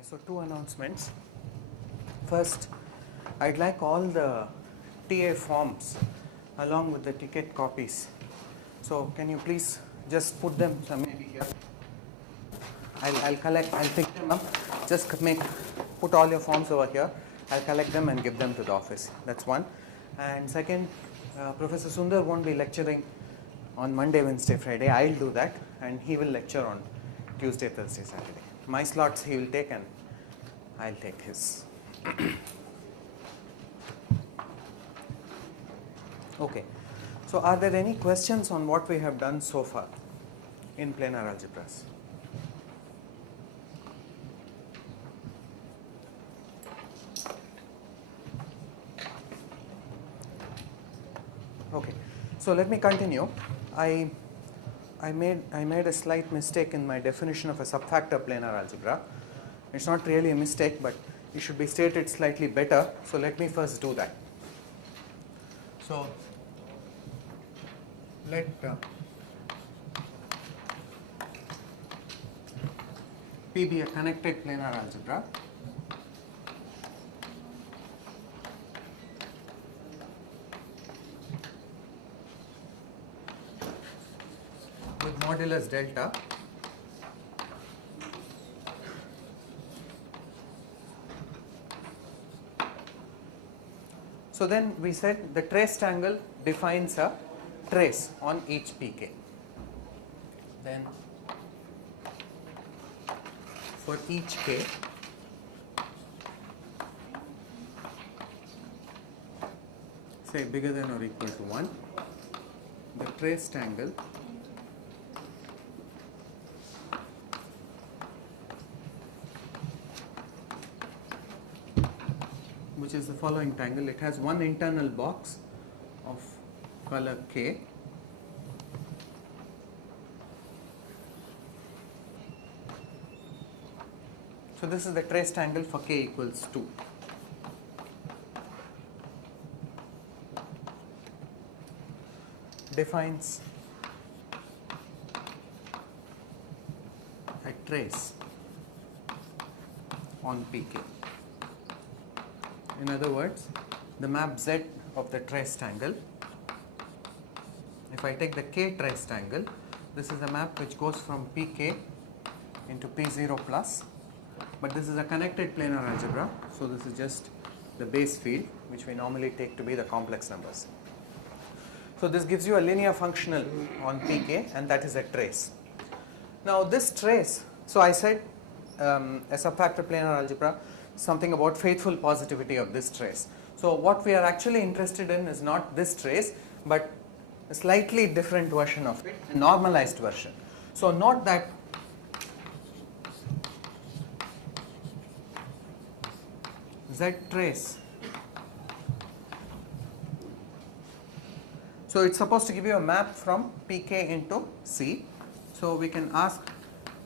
Okay, so two announcements. First, I'd like all the TA forms along with the ticket copies. So can you please just put them maybe here? I'll pick them up. Just put all your forms over here. I'll collect them and give them to the office. That's one. And second, Professor Sundar won't be lecturing on Monday, Wednesday, Friday. I'll do that, and he will lecture on Tuesday, Thursday, Saturday. My slots he will take, and I'll take his. Okay. So are there any questions on what we have done so far in planar algebras? Okay. So let me continue. I made a slight mistake in my definition of a subfactor planar algebra. It's not really a mistake, but it should be stated slightly better. So let me first do that. So let P be a connected planar algebra with modulus delta So then we said the trace tangle defines a trace on each pk. Then for each k, say bigger than or equal to 1, the trace tangle which is the following tangle. It has one internal box of color k. So this is the trace tangle for k equals 2. Defines a trace on pk. In other words, the map Z of the trace tangle, if I take the k trace tangle, this is a map which goes from pk into p0 plus, but this is a connected planar algebra, so this is just the base field which we normally take to be the complex numbers. So this gives you a linear functional on pk, and that is a trace. Now this trace, so I said a subfactor planar algebra, something about faithful positivity of this trace. So what we are actually interested in is not this trace, but a slightly different version of it, a normalized version. So note that Z trace, so it's supposed to give you a map from pk into c. So we can ask,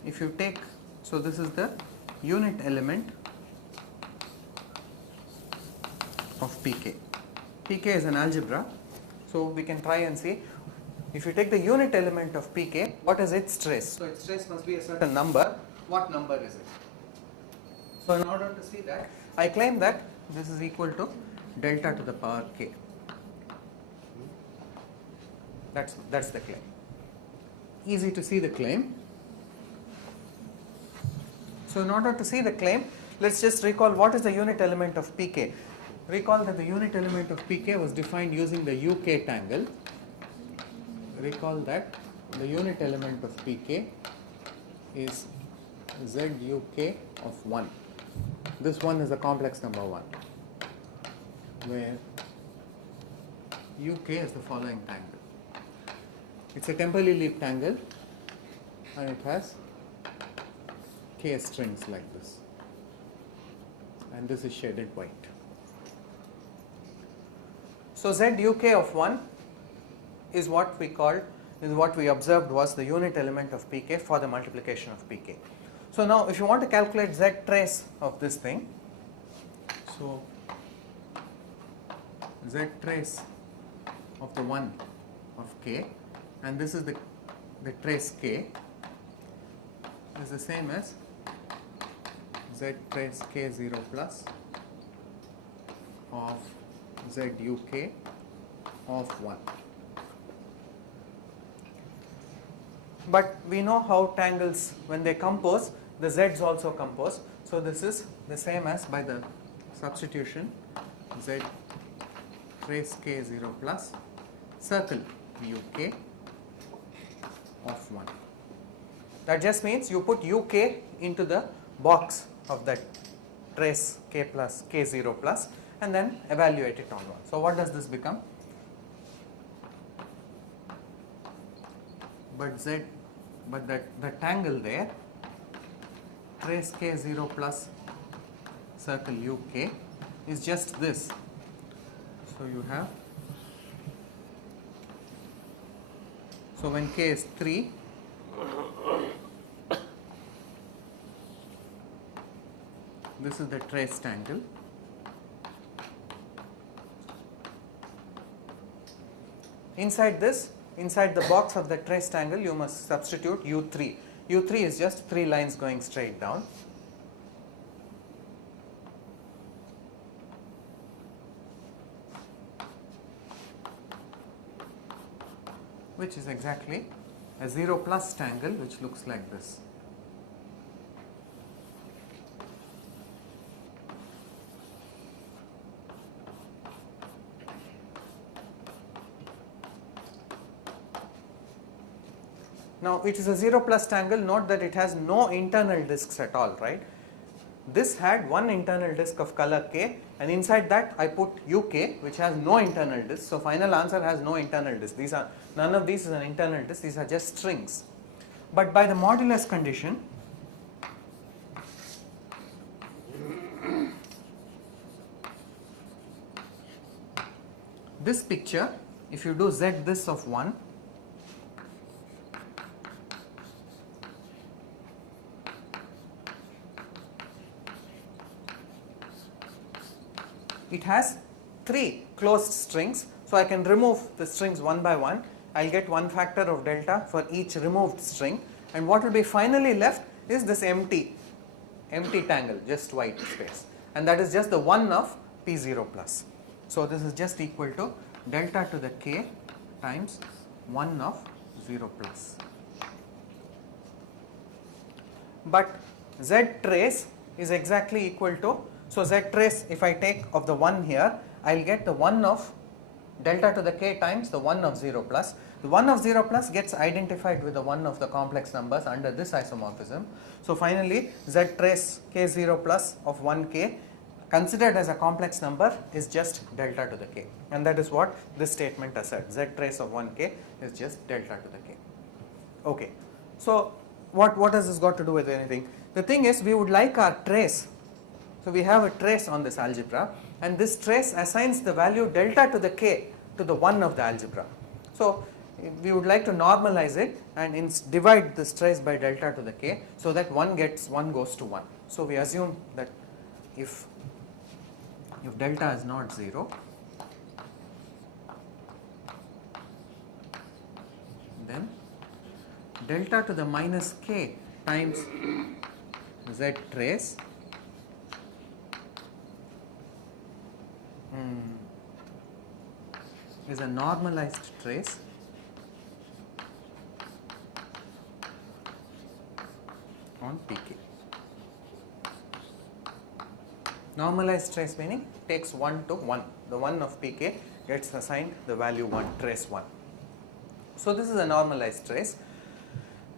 if you take, so this is the unit element of pk. pk is an algebra, so we can try and see, if you take the unit element of pk, what is its trace? So its trace must be a certain number. What number is it? So in order to see that, I claim that this is equal to delta to the power k. That's the claim. Easy to see the claim. So in order to see the claim, let's just recall what is the unit element of pk. Recall that the unit element of pk was defined using the uk tangle. Recall that the unit element of pk is zuk of 1. This one is a complex number 1, where uk is the following tangle. It's a temporally leaf tangle, and it has k strings like this, and this is shaded white. So ZUK of 1 is what we observed was the unit element of pk for the multiplication of pk. So now if you want to calculate Z trace of this thing, so Z trace of the 1 of k, and this is the trace k, is the same as Z z trace k0 plus of z uk of 1. But we know how tangles, when they compose, the z's also compose. So this is the same as by the substitution z trace k0 plus circle uk of 1. That just means you put uk into the box of that trace k plus k0 plus and then evaluate it on 1. So what does this become? But the tangle there, trace k0 plus circle uk, is just this. So you have, so when k is 3, this is the trace tangle. Inside this, inside the box of the trace tangle, you must substitute u3. u3 is just 3 lines going straight down. Which is exactly a 0 plus tangle, which looks like this. Now it is a 0 plus tangle, note that it has no internal discs at all, right? This had one internal disk of color k, and inside that I put uk, which has no internal disk. So final answer has no internal disk. None of these is an internal disk, these are just strings. But by the modulus condition, this picture, if you do z this of 1, it has 3 closed strings, so I can remove the strings one by one. I'll get one factor of delta for each removed string, and what will be finally left is this empty tangle, just white space, and that is just the 1 of p0 plus. So this is just equal to delta to the k times 1 of 0 plus. But z trace is exactly equal to, so z trace, if I take of the 1 here, I will get the 1 of delta to the k times the 1 of 0 plus. The 1 of 0 plus gets identified with the 1 of the complex numbers under this isomorphism. So finally, z trace k0 plus of 1k considered as a complex number is just delta to the k, and that is what this statement asserts. Z trace of 1k is just delta to the k. Okay, so what has this got to do with anything? The thing is, we would like our trace. So we have a trace on this algebra, and this trace assigns the value delta to the k to the 1 of the algebra. So we would like to normalize it and divide this trace by delta to the k, so that 1 goes to 1. So we assume that if delta is not 0, then delta to the minus k times z trace is a normalized trace on pk. Normalized trace meaning takes 1 to 1. The 1 of pk gets assigned the value 1, trace 1. So this is a normalized trace,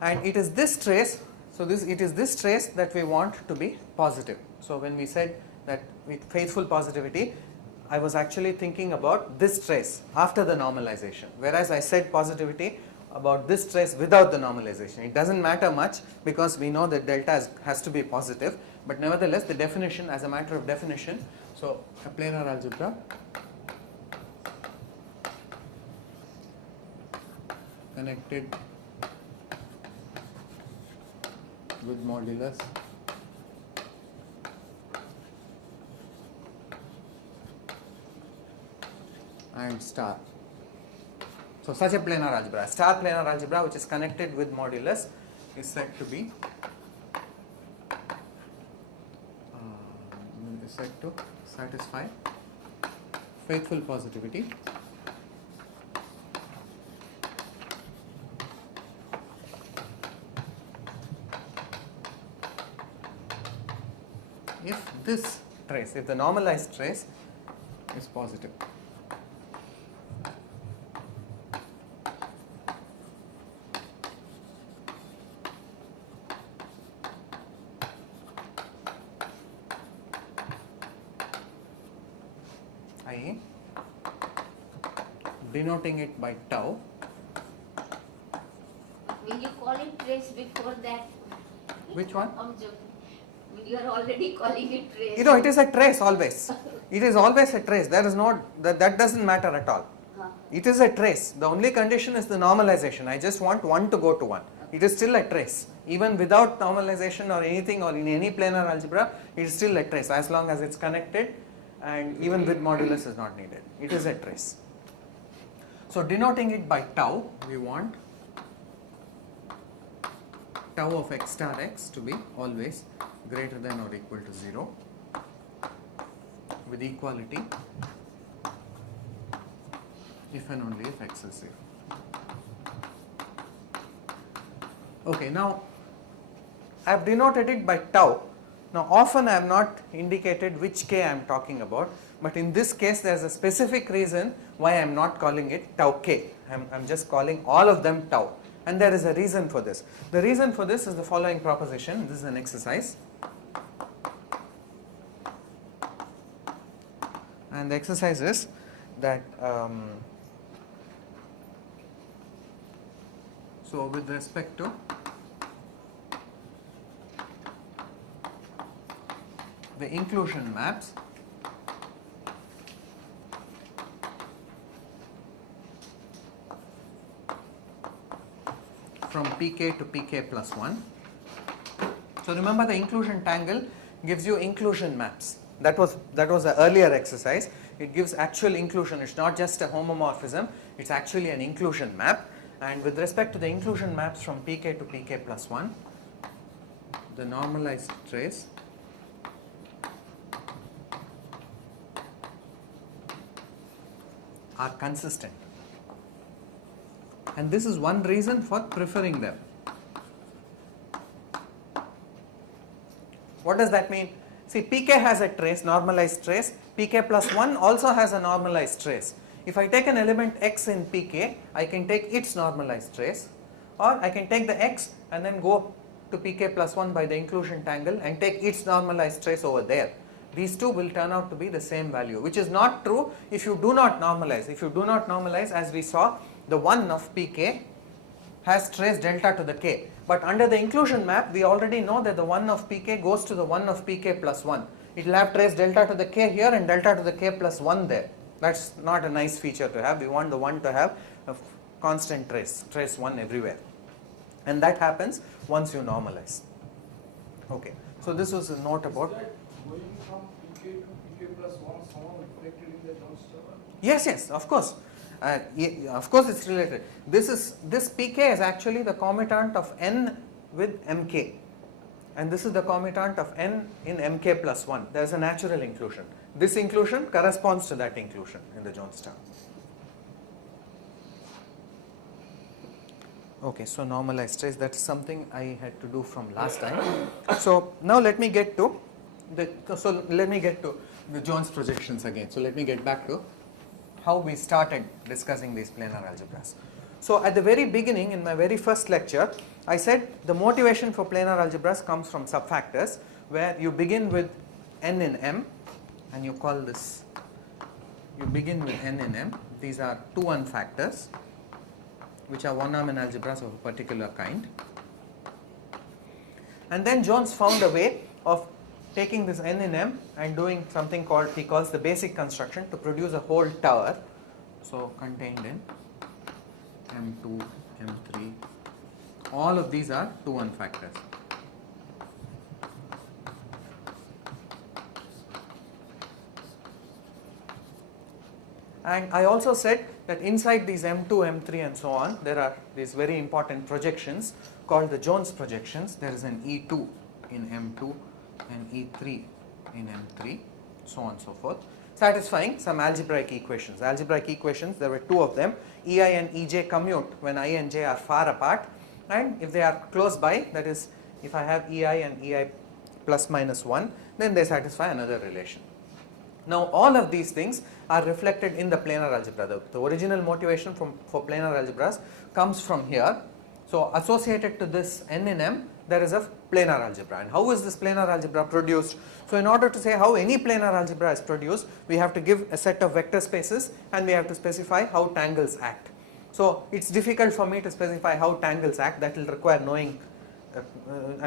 and it is this trace, it is this trace that we want to be positive. So when we said that with faithful positivity, I was actually thinking about this trace after the normalization, whereas I said positivity about this trace without the normalization. It doesn't matter much because we know that delta has to be positive, but nevertheless the definition, as a matter of definition, so a planar algebra connected with modulus and star. So such a planar algebra, a star planar algebra which is connected with modulus, is said to be is said to satisfy faithful positivity if this trace, if the normalized trace is positive. I.e. denoting it by tau. Will you call it trace before that? Which one? I'm joking. You are already calling it trace. You know, it is a trace always. It is always a trace. There is not, that doesn't matter at all. It is a trace. The only condition is the normalization. I just want 1 to go to 1. It is still a trace. Even without normalization or anything, or in any planar algebra, it is still a trace as long as it's connected, and even with modulus is not needed. It is a trace. So denoting it by tau, we want tau of x star x to be always greater than or equal to 0 with equality if and only if x is 0. Okay, now I have denoted it by tau. Now often I have not indicated which k I am talking about, but in this case there is a specific reason why I am not calling it tau k. I am just calling all of them tau, and there is a reason for this. The reason for this is the following proposition. This is an exercise, and the exercise is that so with respect to the inclusion maps from pk to pk plus 1. So remember, the inclusion tangle gives you inclusion maps. That was the earlier exercise. It gives actual inclusion. It's not just a homomorphism, it's actually an inclusion map. And with respect to the inclusion maps from pk to pk plus 1, the normalized trace are consistent. And this is one reason for preferring them. What does that mean? See, pk has a trace, normalized trace. Pk plus 1 also has a normalized trace. If I take an element x in pk, I can take its normalized trace, or I can take the x and then go to pk plus 1 by the inclusion tangle and take its normalized trace over there. These two will turn out to be the same value, which is not true if you do not normalize. If you do not normalize, as we saw, the 1 of pk has trace delta to the k. But under the inclusion map, we already know that the 1 of pk goes to the 1 of pk plus 1. It will have trace delta to the k here and delta to the k plus 1 there. That's not a nice feature to have. We want the 1 to have a constant trace 1 everywhere. And that happens once you normalize. Okay, so this was a note about. Going from pk to pk plus 1 somehow reflected in the Jones term? Yes, of course. Of course it's related. This pk is actually the commutant of n with mk, and this is the commutant of n in mk plus 1. There is a natural inclusion. This inclusion corresponds to that inclusion in the Jones term. Okay, so normalized trace, that is something I had to do from last time. So now let me get to the Jones projections again. So let me get back to how we started discussing these planar algebras. So at the very beginning, in my very first lecture, I said the motivation for planar algebras comes from subfactors, where you begin with n in m, and you call this, you begin with n in m. These are 2-1 factors, which are one-arm algebras of a particular kind. And then Jones found a way of taking this n in m and doing something called, he calls the basic construction, to produce a whole tower. So contained in m2, m3, all of these are 2-1 factors. And I also said that inside these m2, m3 and so on, there are these very important projections called the Jones projections. There is an E2 in m2 and E3 in m3. so on and so forth, satisfying some algebraic equations. Algebraic equations, there were two of them. Ei and Ej commute when I and j are far apart, and if they are close by, that is, if I have Ei and Ei plus minus 1, then they satisfy another relation. Now all of these things are reflected in the planar algebra. The original motivation for planar algebras comes from here. So associated to this n in M, there is a planar algebra. And how is this planar algebra produced? So in order to say how any planar algebra is produced, we have to give a set of vector spaces and we have to specify how tangles act. So it's difficult for me to specify how tangles act. That will require knowing,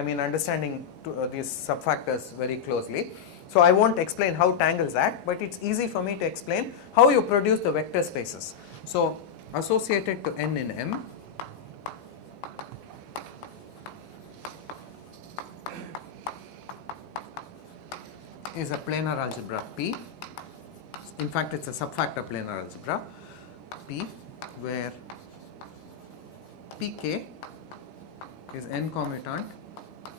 understanding these subfactors very closely. So I won't explain how tangles act, but it's easy for me to explain how you produce the vector spaces. So associated to n in M is a planar algebra P. In fact, it's a subfactor planar algebra P, where Pk is n commutant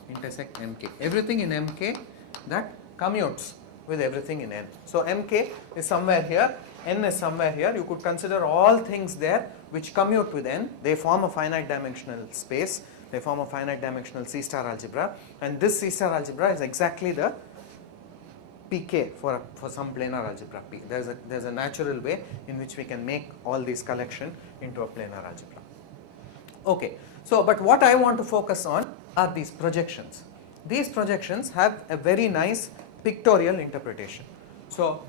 intersect Mk. Everything in Mk that commutes with everything in N. So Mk is somewhere here, N is somewhere here. You could consider all things there which commute with N. They form a finite dimensional space. They form a finite dimensional C star algebra, and this C star algebra is exactly the Pk for some planar algebra P. There's a natural way in which we can make all these collection into a planar algebra. Okay, so but what I want to focus on are these projections. These projections have a very nice pictorial interpretation. So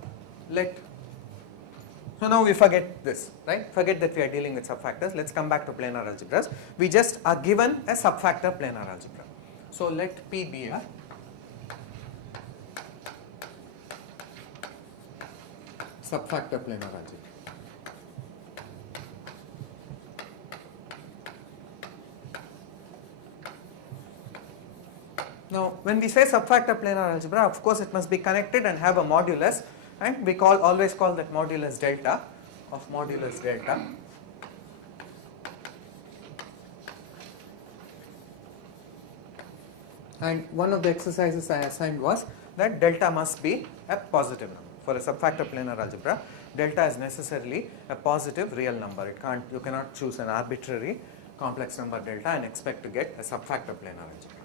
now we forget this, right? Forget that we are dealing with subfactors. Let's come back to planar algebras. We just are given a subfactor planar algebra. So let P be a subfactor planar algebra. Now, when we say subfactor planar algebra, of course it must be connected and have a modulus, and we always call that modulus delta of modulus delta. And one of the exercises I assigned was that delta must be a positive number. For a subfactor planar algebra, delta is necessarily a positive real number. You cannot choose an arbitrary complex number delta and expect to get a subfactor planar algebra.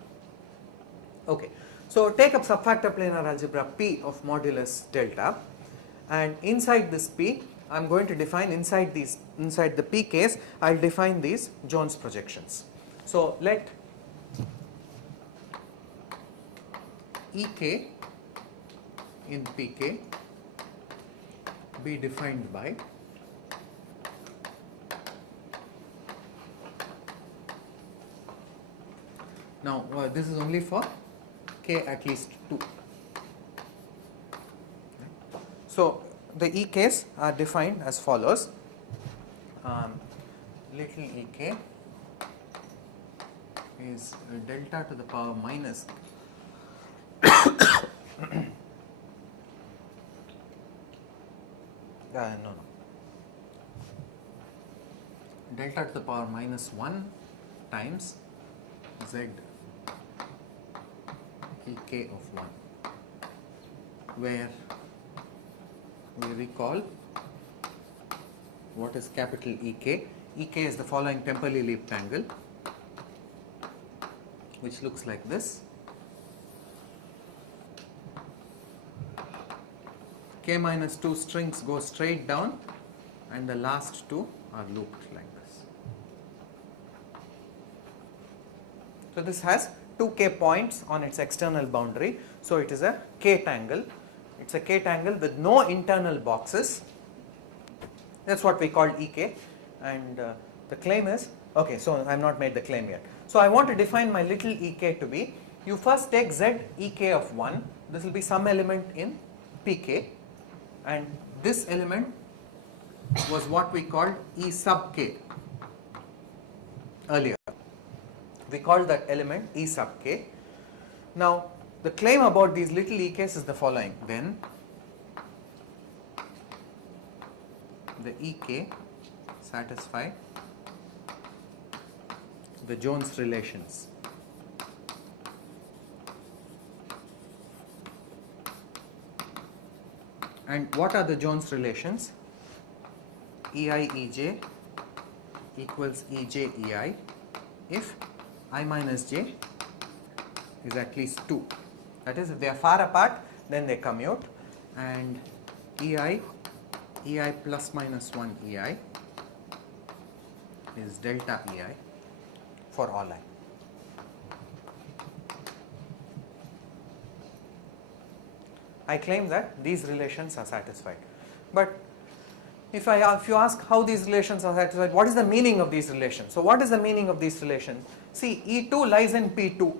Okay, so take up subfactor planar algebra P of modulus delta, and inside this P, I am going to define inside the P case, I will define these Jones projections. So let Ek in Pk be defined by now this is only for k at least 2. So the Ek's are defined as follows. Little ek is delta to the power minus delta to the power minus 1 times z ek of 1, where we recall what is capital Ek. Ek is the following temporally leaped angle, which looks like this. K minus 2 strings go straight down and the last two are looped like this. So this has 2k points on its external boundary, so it is a k tangle. It's a k tangle with no internal boxes. That's what we call Ek, and the claim is, okay, so I have not made the claim yet. So I want to define my little Ek to be, you first take z Ek of 1, this will be some element in Pk, and this element was what we called E sub k earlier. We called that element E sub k. Now the claim about these little Ek's is the following: when the Ek satisfy the Jones relations, And what are the Jones relations? EI EJ equals EJ EI if I minus j is at least 2. That is, if they are far apart, then they commute, and EI plus minus 1 EI is delta EI for all I. I claim that these relations are satisfied. But if you ask how these relations are satisfied, what is the meaning of these relations? So what is the meaning of these relations? See, E2 lies in P2,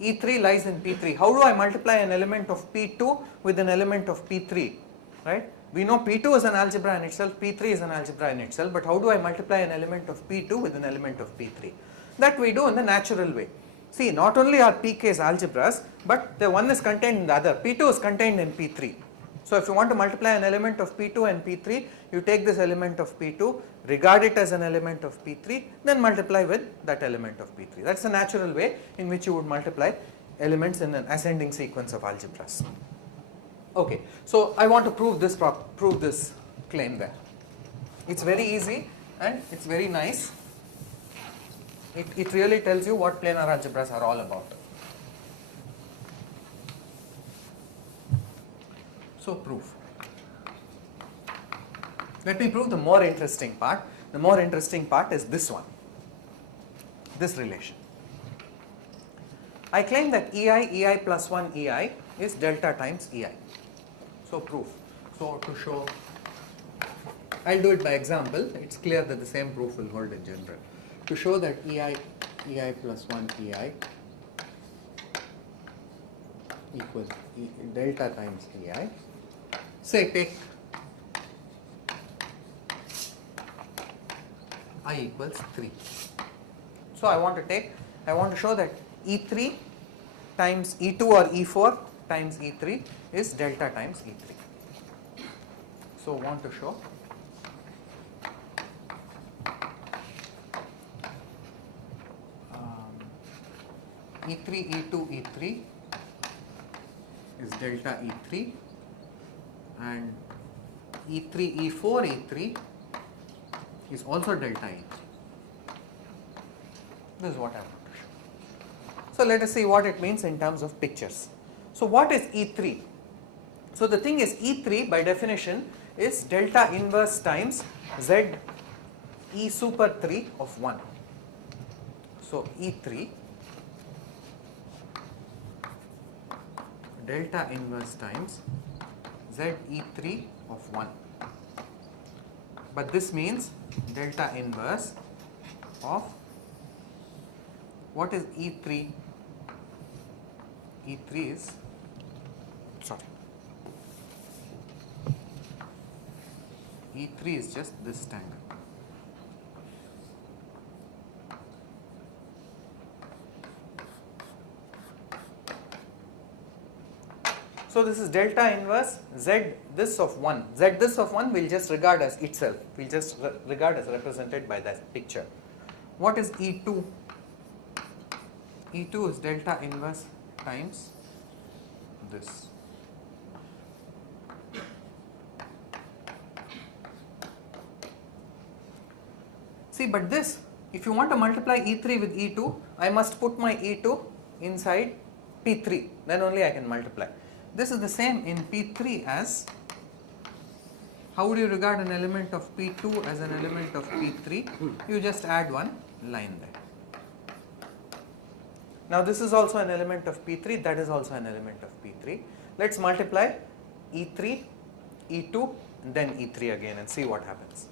E3 lies in P3. How do I multiply an element of P2 with an element of P3? Right? We know P2 is an algebra in itself, P3 is an algebra in itself, but how do I multiply an element of P2 with an element of P3? That we do in the natural way. See, not only are PKs algebras, but the one is contained in the other. P2 is contained in P3. So if you want to multiply an element of P2 and P3, you take this element of P2, regard it as an element of P3, then multiply with that element of P3. That's the natural way in which you would multiply elements in an ascending sequence of algebras. Okay, so I want to prove this claim there. It's very easy and it's very nice. It really tells you what planar algebras are all about. So proof. Let me prove the more interesting part. The more interesting part is this one, this relation. I claim that EI plus 1 EI is delta times EI. So proof. So to show, I'll do it by example. It's clear that the same proof will hold in general. To show that EI plus 1 EI equals delta times EI, say take I equals 3. So I want to show that E3 times E2 or E4 times E3 is delta times E3. So want to show E3, E2, E3 is delta E3, and E3, E4, E3 is also delta E3. This is what I want to show. So let us see what it means in terms of pictures. So what is E3? So the thing is, E3 by definition is delta inverse times Z E super 3 of 1. So E3 delta inverse times Z E3 of 1. But this means delta inverse of, what is E3? E3 is, E3 is just this tangle. So this is delta inverse Z this of 1. Z this of 1 will just regard as itself. We'll just regard as represented by that picture. What is E2? E2 is delta inverse times this. See, but this, if you want to multiply E3 with E2, I must put my E2 inside P3. Then only I can multiply. This is the same in P3 as, how would you regard an element of P2 as an element of P3? You just add one line there. Now this is also an element of P3, that is also an element of P3. Let's multiply E3, E2, and then E3 again and see what happens.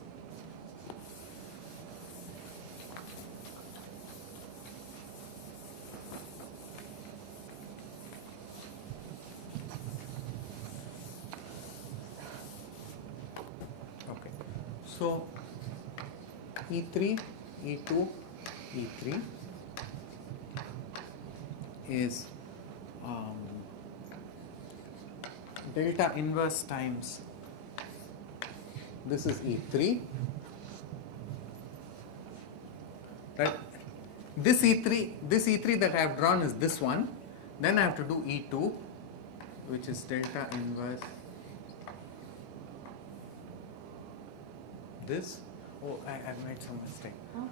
So E3, E2, E3 is delta inverse times, this is E3, right? This E3 that I have drawn is this one. Then I have to do E2, which is delta inverse this. Oh, I made some mistake. Huh?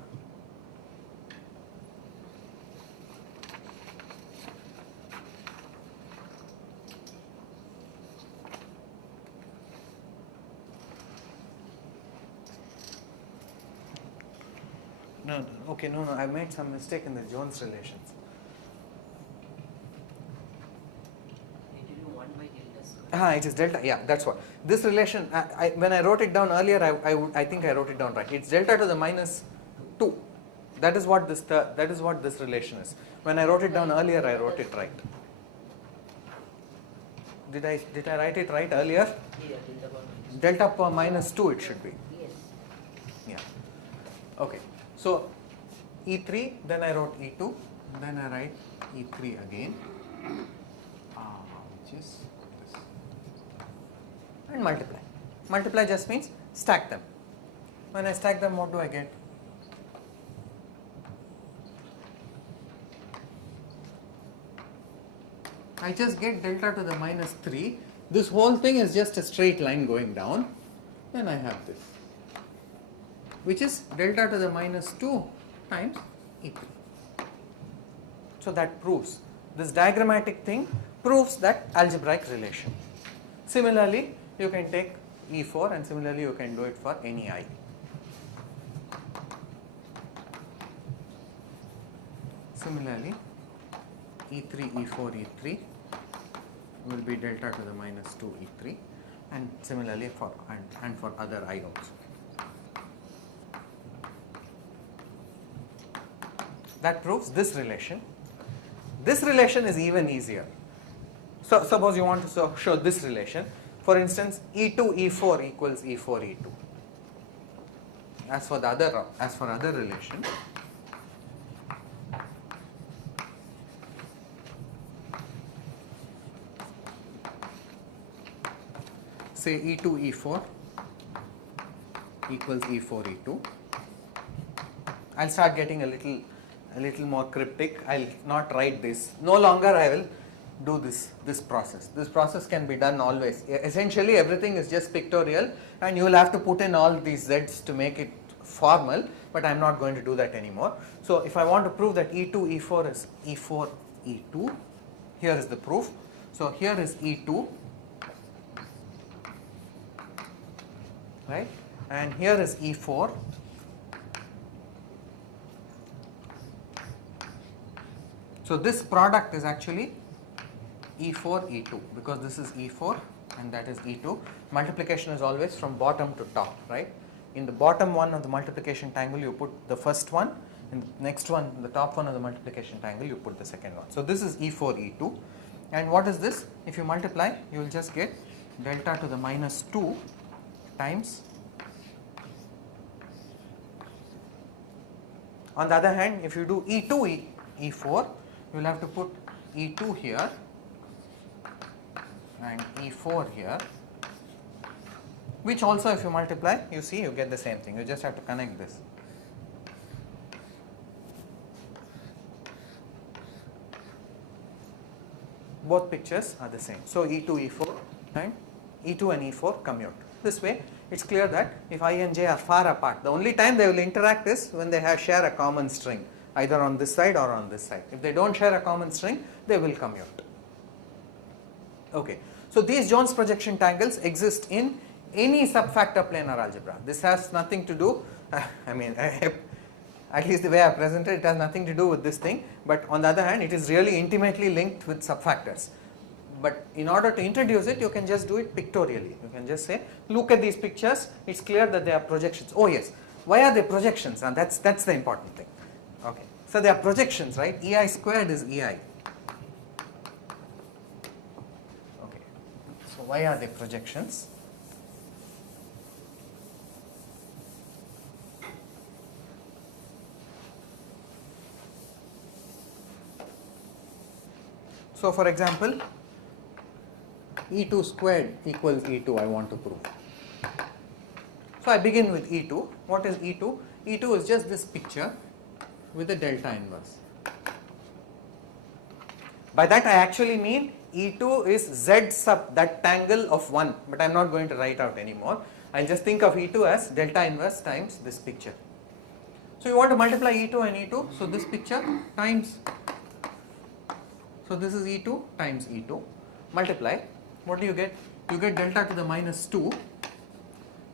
No, okay, no, I made some mistake in the Jones relations. It is delta, yeah, that's what. This relation, when I wrote it down earlier, I think I wrote it down right. It's delta to the minus 2. That is what this relation is. When I wrote it down earlier, I wrote it right. Did I write it right earlier? Yeah, Delta per minus 2 it should be. Yes. Yeah. Okay. So E3, then I wrote E2, then I write E3 again, which is this. And multiply. Multiply just means stack them. When I stack them, what do I get? I just get delta to the minus 3. This whole thing is just a straight line going down. Then I have this, which is delta to the minus 2 times E3. So that proves, this diagrammatic thing proves that algebraic relation. Similarly, you can take E4 and similarly you can do it for any I. Similarly, E3, E4, E3 will be delta to the minus 2 E3, and similarly for other I also. That proves this relation. This relation is even easier. So suppose you want to show this relation. For instance, E2, E4 equals E4, E2. As for other relation, say E2, E4 equals E4, E2. I'll start getting a little more cryptic. I'll not write this. No longer I will do this process. This process can be done always. Essentially everything is just pictorial and you will have to put in all these z's to make it formal, but I'm not going to do that anymore. So if I want to prove that E2, E4 is E4, E2, here is the proof. So here is E2, right, and here is E4. So this product is actually E4, E2, because this is E4 and that is E2. Multiplication is always from bottom to top, right? In the bottom one of the multiplication triangle you put the first one, in the next one, the top one of the multiplication triangle you put the second one. So this is E4, E2, and what is this? If you multiply, you will just get delta to the minus 2 times. On the other hand, if you do E2, E4, you will have to put E2 here and E4 here, which also if you multiply, you see you get the same thing. You just have to connect this. Both pictures are the same. So E2, E4 and E2 and E4 commute. This way it's clear that if I and j are far apart, the only time they will interact is when they share a common string, either on this side or on this side. If they don't share a common string, they will commute. Okay, so these Jones projection tangles exist in any subfactor planar algebra. This has nothing to do, at least the way I presented it has nothing to do with this thing, but on the other hand it is really intimately linked with subfactors. But in order to introduce it, you can just do it pictorially. You can just say, look at these pictures, it's clear that they are projections. Oh yes, why are they projections? And that's the important thing. Okay, so they are projections, right? EI squared is EI. Okay, so why are they projections? So for example, E2 squared equals E2 I want to prove. So I begin with E2. What is E2? E2 is just this picture with a delta inverse. By that I actually mean E2 is Z sub that tangle of 1, but I am not going to write out anymore. I'll just think of E2 as delta inverse times this picture. So you want to multiply E2 and E2, so this picture times, so this is E2 times E2, multiply, what do you get? You get delta to the minus 2,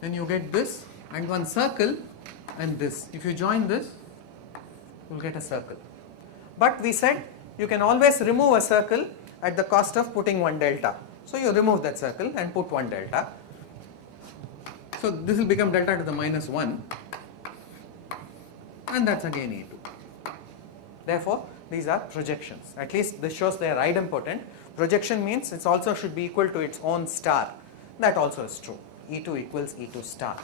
then you get this and one circle and this. If you join this, you will get a circle. But we said you can always remove a circle at the cost of putting one delta. So you remove that circle and put one delta. So this will become delta to the minus 1 and that's again E2. Therefore, these are projections. At least this shows they are idempotent. Projection means it also should be equal to its own star. That also is true. E2 equals E2 star.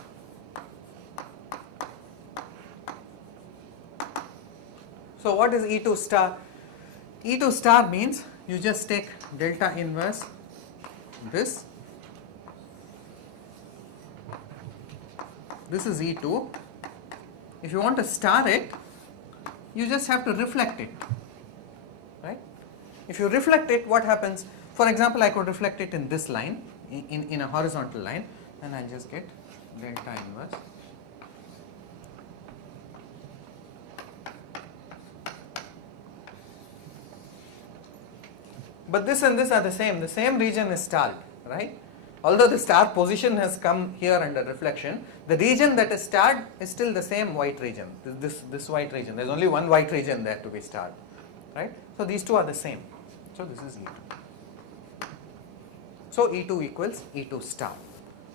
So what is E2 star? E2 star means you just take delta inverse this. This is E2. If you want to star it, you just have to reflect it, right? If you reflect it, what happens? For example, I could reflect it in this line, in a horizontal line, and I'll just get delta inverse. But this and this are the same region is starred, right? Although the star position has come here under reflection, the region that is starred is still the same white region, this white region. There is only one white region there to be starred, right? So these two are the same. So this is E2. So E2 equals E2 star.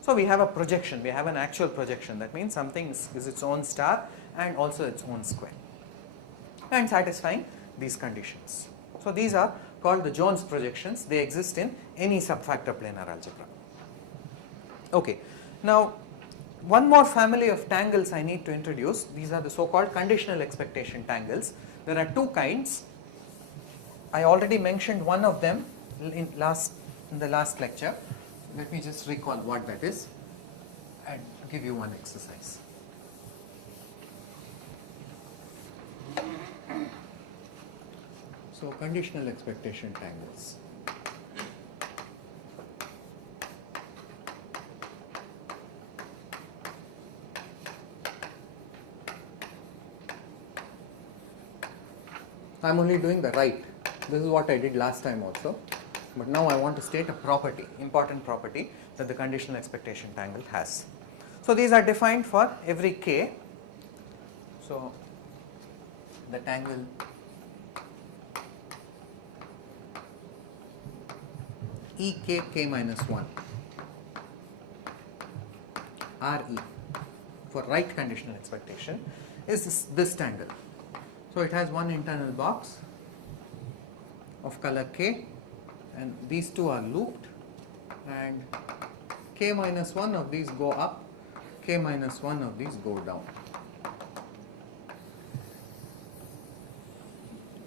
So we have a projection, we have an actual projection. That means something is its own star and also its own square, and satisfying these conditions. So these are called the Jones projections. They exist in any subfactor planar algebra. Okay, now one more family of tangles I need to introduce. These are the so-called conditional expectation tangles. There are two kinds. I already mentioned one of them in the last lecture. Let me just recall what that is and give you one exercise. So conditional expectation tangles. I am only doing the right. This is what I did last time also. But now I want to state a property, important property that the conditional expectation tangle has. So these are defined for every k. So the tangle ek k minus 1 Re for right conditional expectation is this tangle. So it has one internal box of color k, and these two are looped, and k minus 1 of these go up, k minus 1 of these go down,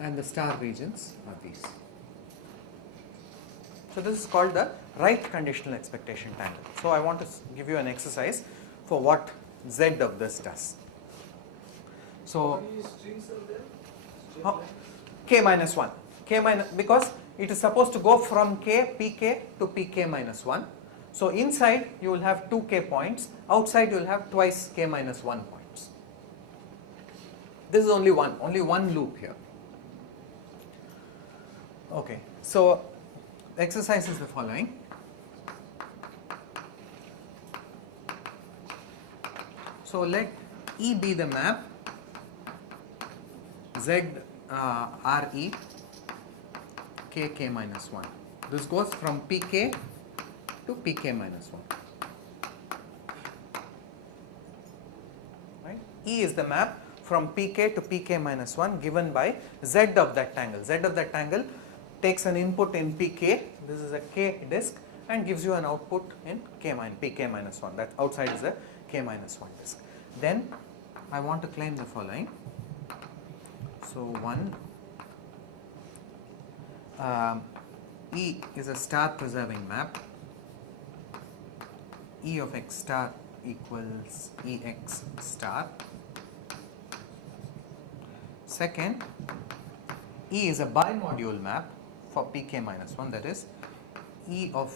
and the star regions are these. So this is called the right conditional expectation tangle. So I want to give you an exercise for what z of this does. So How many strings are there? Straight Huh? line? K minus 1. K minus, because it is supposed to go from k, pk to pk minus 1. So inside you will have 2k points, outside you will have twice k minus 1 points. This is only one loop here. Okay, so the exercise is the following. So let E be the map Z Re k minus 1. This goes from pk to pk minus 1. Right? E is the map from pk to pk minus 1 given by z of that tangle. Z of that tangle takes an input in pk, this is a k disk, and gives you an output in pk minus 1. That outside is a k minus 1 disk. Then I want to claim the following. So 1, E is a star preserving map. E of x star equals Ex star. Second, E is a bimodule map for pk minus 1, that is E of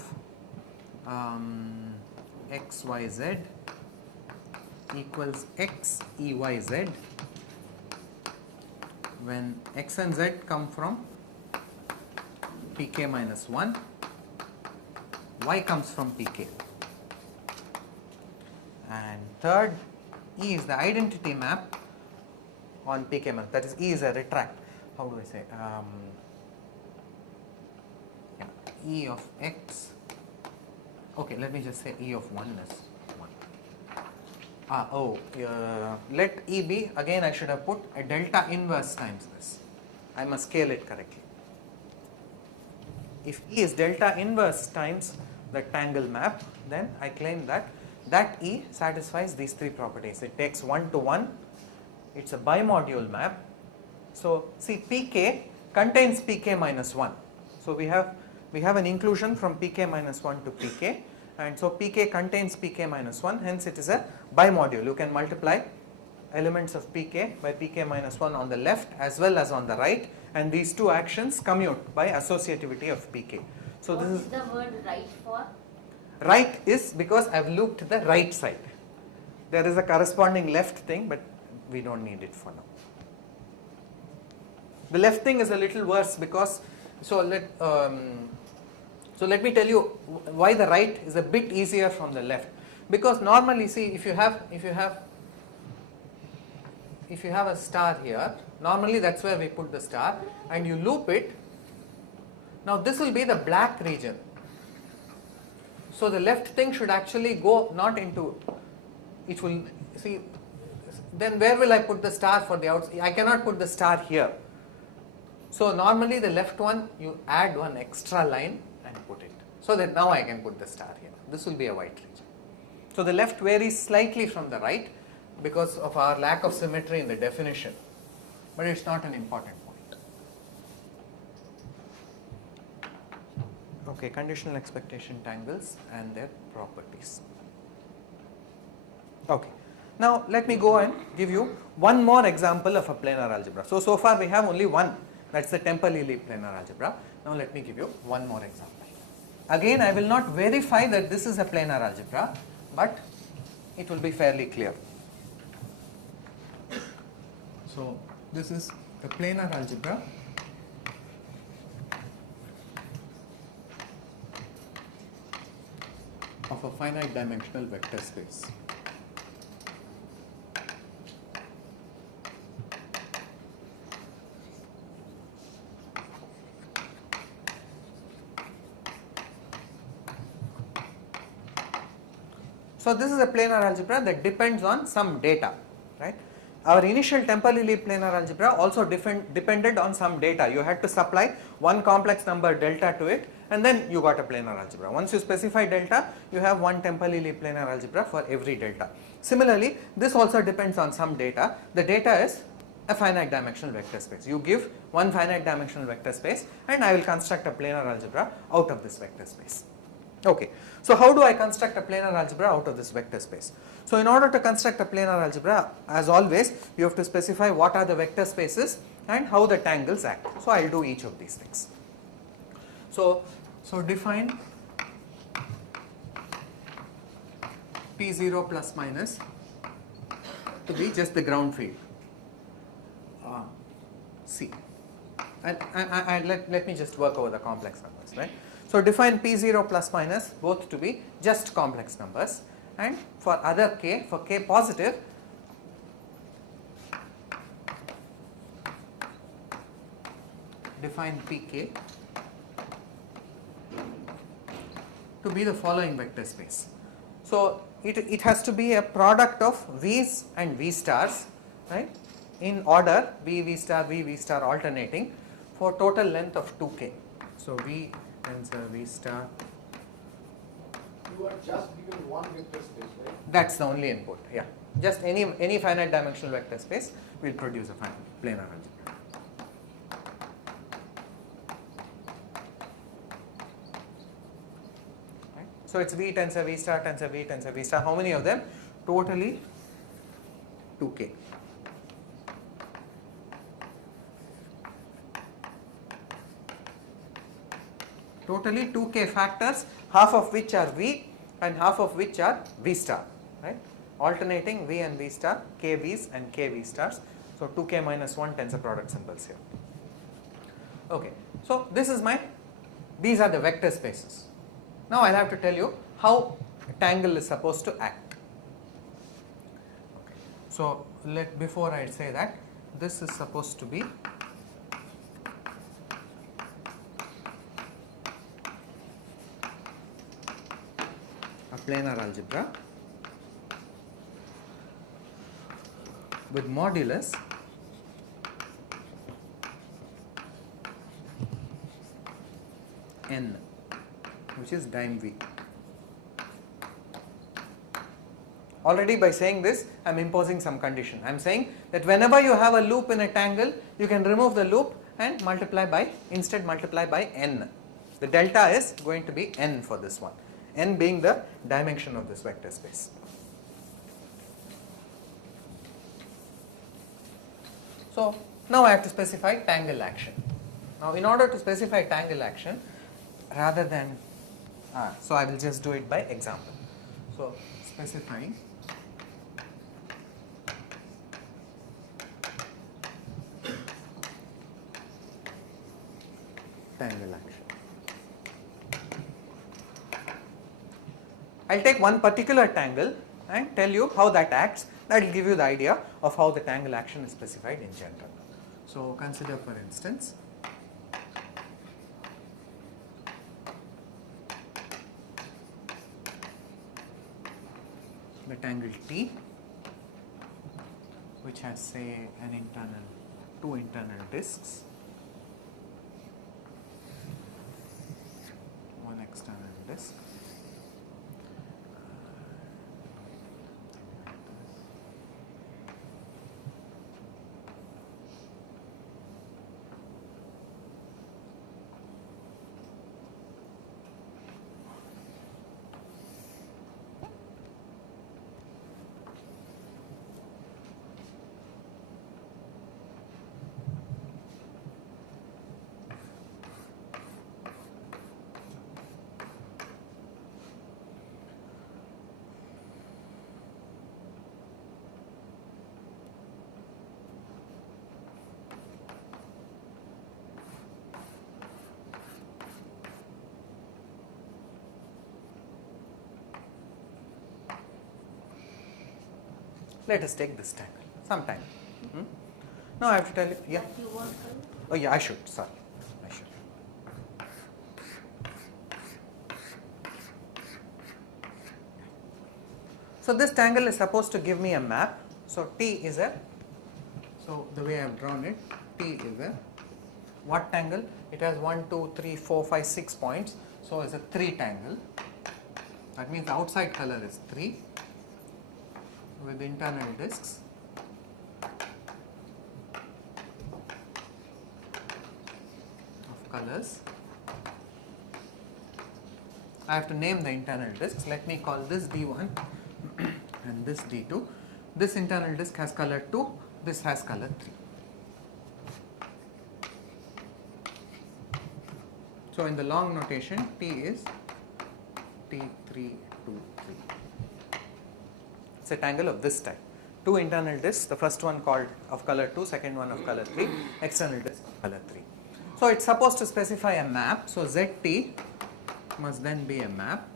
xyz equals x eyz when x and z come from pk minus 1, y comes from pk. And third, E is the identity map on pk minus, that is E is a retract. How do I say? Yeah, E of x. Okay, let me just say E of 1 is 1. Let E be, again I should have put a delta inverse times this. I must scale it correctly. If E is delta inverse times the Tangle map, then I claim that E satisfies these three properties. It takes 1 to 1, it's a bimodule map. So see, pk contains pk minus 1. So we have an inclusion from pk minus 1 to pk, and so pk contains pk minus 1, hence it is a bimodule. You can multiply elements of pk by pk minus 1 on the left as well as on the right, and these two actions commute by associativity of pk. So What this is the word right for? Right is because I have looped the right side. There is a corresponding left thing, but we don't need it for now. The left thing is a little worse because, so let me tell you why the right is a bit easier from the left. Because normally, see, if you have a star here, normally that's where we put the star, and you loop it. Now this will be the black region. So the left thing should actually go not into, it will, see, then where will I put the star for the outside? I cannot put the star here. So normally the left one, you add one extra line and put it. So that now I can put the star here. This will be a white region. So the left varies slightly from the right because of our lack of symmetry in the definition. But it's not an important point. Okay, conditional expectation tangles and their properties. Okay, now let me go and give you one more example of a planar algebra. So far we have only one, that's the Temple-Ely planar algebra. Now let me give you one more example. Again, I will not verify that this is a planar algebra, but it will be fairly clear. So this is the planar algebra of a finite dimensional vector space. So this is a planar algebra that depends on some data, right? Our initial Temple-Ely planar algebra also depended on some data. You had to supply one complex number delta to it, and then you got a planar algebra. Once you specify delta, you have one Temple-Ely planar algebra for every delta. Similarly, this also depends on some data. The data is a finite dimensional vector space. You give one finite dimensional vector space, and I will construct a planar algebra out of this vector space. Okay, so how do I construct a planar algebra out of this vector space? So in order to construct a planar algebra, as always, you have to specify what are the vector spaces and how the tangles act. So I will do each of these things. So define P0 plus minus to be just the ground field C. And let me just work over the complex numbers, right? So define P0 plus minus both to be just complex numbers, and for other k, for k positive, define Pk to be the following vector space. So it has to be a product of v's and v stars, right, in order v star alternating for total length of 2k. So v tensor v star. You are just given one vector space, right? That's the only input. Yeah, just any finite dimensional vector space will produce a planar algebra. Right? So it's v tensor v star tensor v tensor v star. How many of them? Totally 2k. Totally 2k factors, half of which are v and half of which are V star, right? Alternating V and V star, KVs and KV stars. So 2k minus 1 tensor product symbols here. Okay, so this is these are the vector spaces. Now I'll have to tell you how a tangle is supposed to act. Okay. So before I say that, this is supposed to be a planar algebra with modulus n, which is dim V. Already by saying this, I am imposing some condition. I am saying that whenever you have a loop in a tangle, you can remove the loop and instead multiply by n. The delta is going to be n for this one, n being the dimension of this vector space. So now I have to specify tangle action. Now in order to specify tangle action, rather than, so I will just do it by example. So specifying tangle action. I'll take one particular tangle and tell you how that acts. That will give you the idea of how the tangle action is specified in general. So consider, for instance, the tangle T, which has, say, two internal discs, one external disk. Let us take this tangle, some tangle. Now I have to tell you, yeah. That you want to? Oh yeah, I should, sorry, I should. So this tangle is supposed to give me a map. So T is so the way I have drawn it, T is what tangle? It has 1, 2, 3, 4, 5, 6 points. So it's a 3 tangle. That means the outside color is 3 with internal discs. Of colors. I have to name the internal discs. Let me call this D1 and this D2. This internal disc has color 2, this has color 3. So in the long notation, T is T3, 2, 3. It's a tangle of this type. 2 internal discs, the first one called of color 2, second one of color 3, external disc of color 3. So it's supposed to specify a map. So ZT must then be a map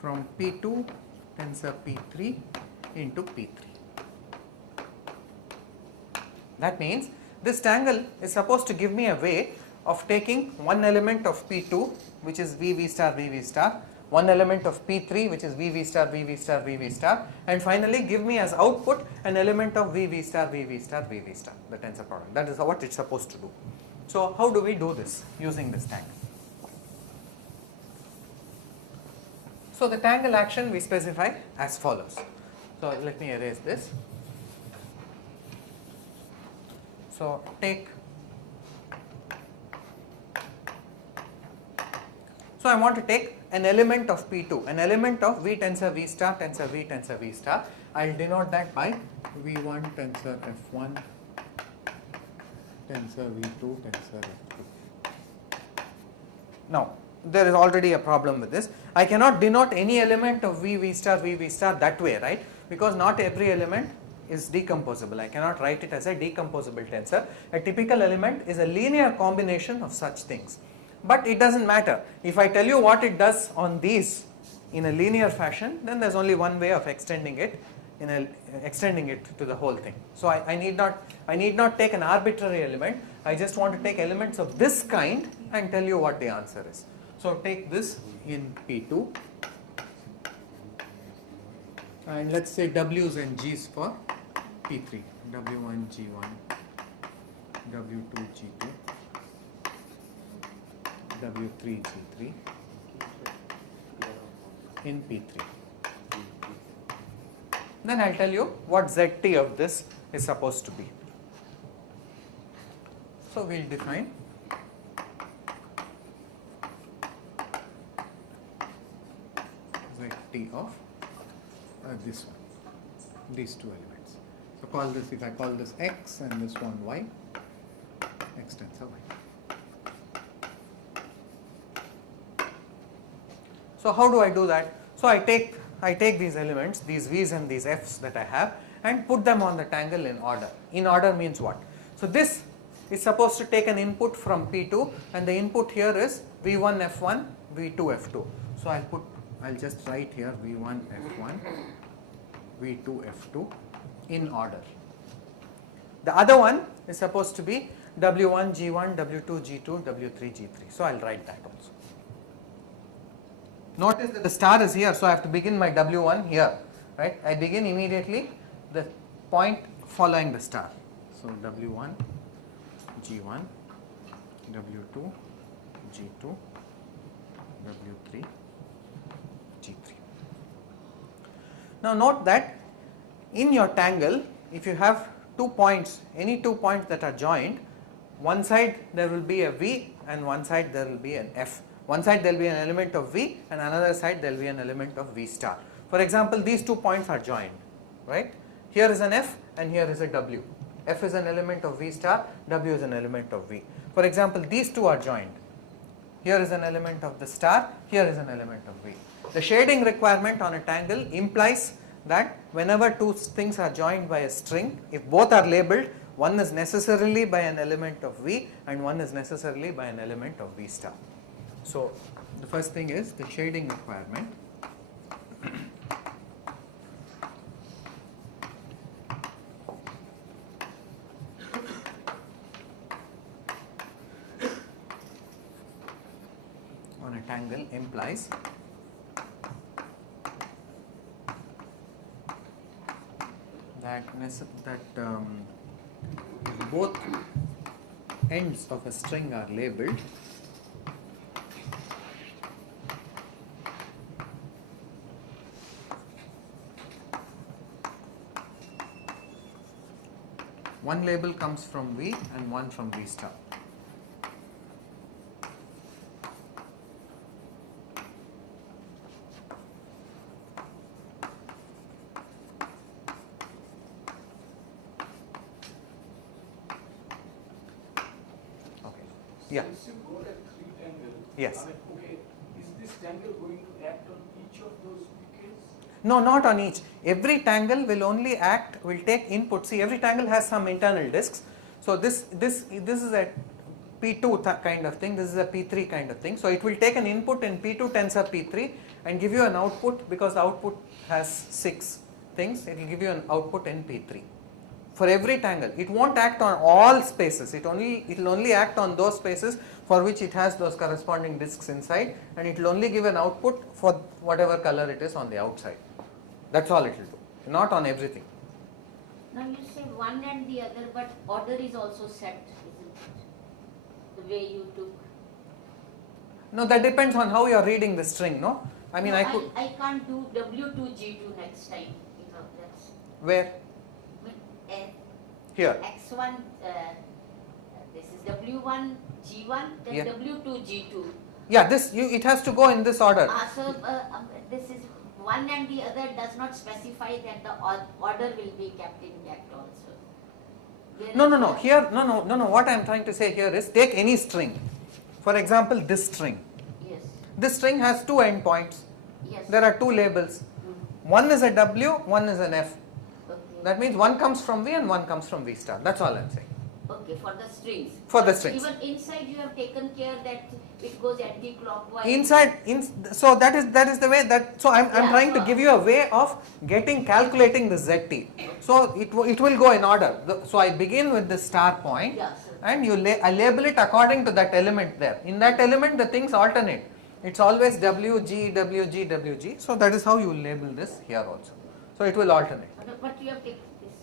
from P2 tensor P3 into P3. That means this tangle is supposed to give me a way of taking one element of P2, which is VV star VV star, one element of P3, which is VV star VV star VV star, and finally give me as output an element of VV star VV star VV star, the tensor product. That is what it's supposed to do. So how do we do this using this tangle? So the tangle action we specify as follows. So let me erase this. So I want to take an element of P2, an element of V tensor V star tensor V tensor V star. I will denote that by V1 tensor F1 tensor V2, tensor F2. Now, there is already a problem with this. I cannot denote any element of V star that way, right? Because not every element is decomposable. I cannot write it as a decomposable tensor. A typical element is a linear combination of such things. But it doesn't matter. If I tell you what it does on these in a linear fashion, then there's only one way of extending it to the whole thing. So I need not take an arbitrary element. I just want to take elements of this kind and tell you what the answer is. So take this in P2 and let's say W's and G's for P3, W1, G1, W2, G2, W3, G3 in P3. Then I'll tell you what ZT of this is supposed to be. So we'll define ZT of this one, these two elements. So call this, if I call this X and this one Y, X tensor Y. So how do I do that? So I take these elements, these V's and these F's that I have, and put them on the tangle in order. In order means what? So this is supposed to take an input from P2, and the input here is V1 F1, V2 F2. So I'll just write here V1 F1, V2 F2 in order. The other one is supposed to be W1 G1, W2 G2, W3 G3. So I'll write that also. Notice that the star is here, so I have to begin my W1 here, right? I begin immediately the point following the star. So W1, G1, W2, G2, W3, G3. Now note that in your tangle, if you have 2 points, any 2 points that are joined, one side there will be a V and one side there will be an F. One side there will be an element of V and another side there will be an element of V star. For example, these 2 points are joined, right? Here is an F and here is a W. F is an element of V star, W is an element of V. For example, these two are joined. Here is an element of the star, here is an element of V. The shading requirement on a tangle implies that whenever two things are joined by a string, if both are labeled, one is necessarily by an element of V and one is necessarily by an element of V star. So the first thing is the shading requirement. On a tangle implies that if both ends of a string are labeled, one label comes from V and one from V star. Yeah. Since you got a 3 tangle, Yes. I mean, okay, is this tangle going to act on each of those pKs? No, not on each. Every tangle will only act, will take input. See, every tangle has some internal disks. So this is a P2 kind of thing, this is a P3 kind of thing. So it will take an input in P2 tensor P3 and give you an output, because the output has 6 things, it will give you an output in P3. For every tangle, it won't act on all spaces, it will only act on those spaces for which it has those corresponding disks inside, and it will only give an output for whatever color it is on the outside. That's all it will do, not on everything. Now you say one and the other, but order is also set, isn't it? The way you took. No, that depends on how you are reading the string, no? I mean, No, I could. I can't do W2G2 next time, you know, that's. Where? Here. X1, this is W1 G1, then Yeah. W2 G2. Yeah, it has to go in this order. So this is one and the other does not specify that the order will be kept intact also. No. Here, no. What I am trying to say here is take any string. For example, this string. Yes. This string has two endpoints. Yes. There are two labels. One is a W, one is an F. Okay. That means one comes from V and one comes from V star. That's all I am saying. Okay, for the strings. For the But strings. even inside you have taken care that it goes anti-clockwise. So that is the way that, so I'm Yeah, trying to so- give you a way of calculating the ZT. So it will go in order. So I begin with the star point, Yeah, sir. and I label it according to that element there. In that element the things alternate. It's always WG, WG, WG. So that is how you label this here also. So it will alternate. But you have taken this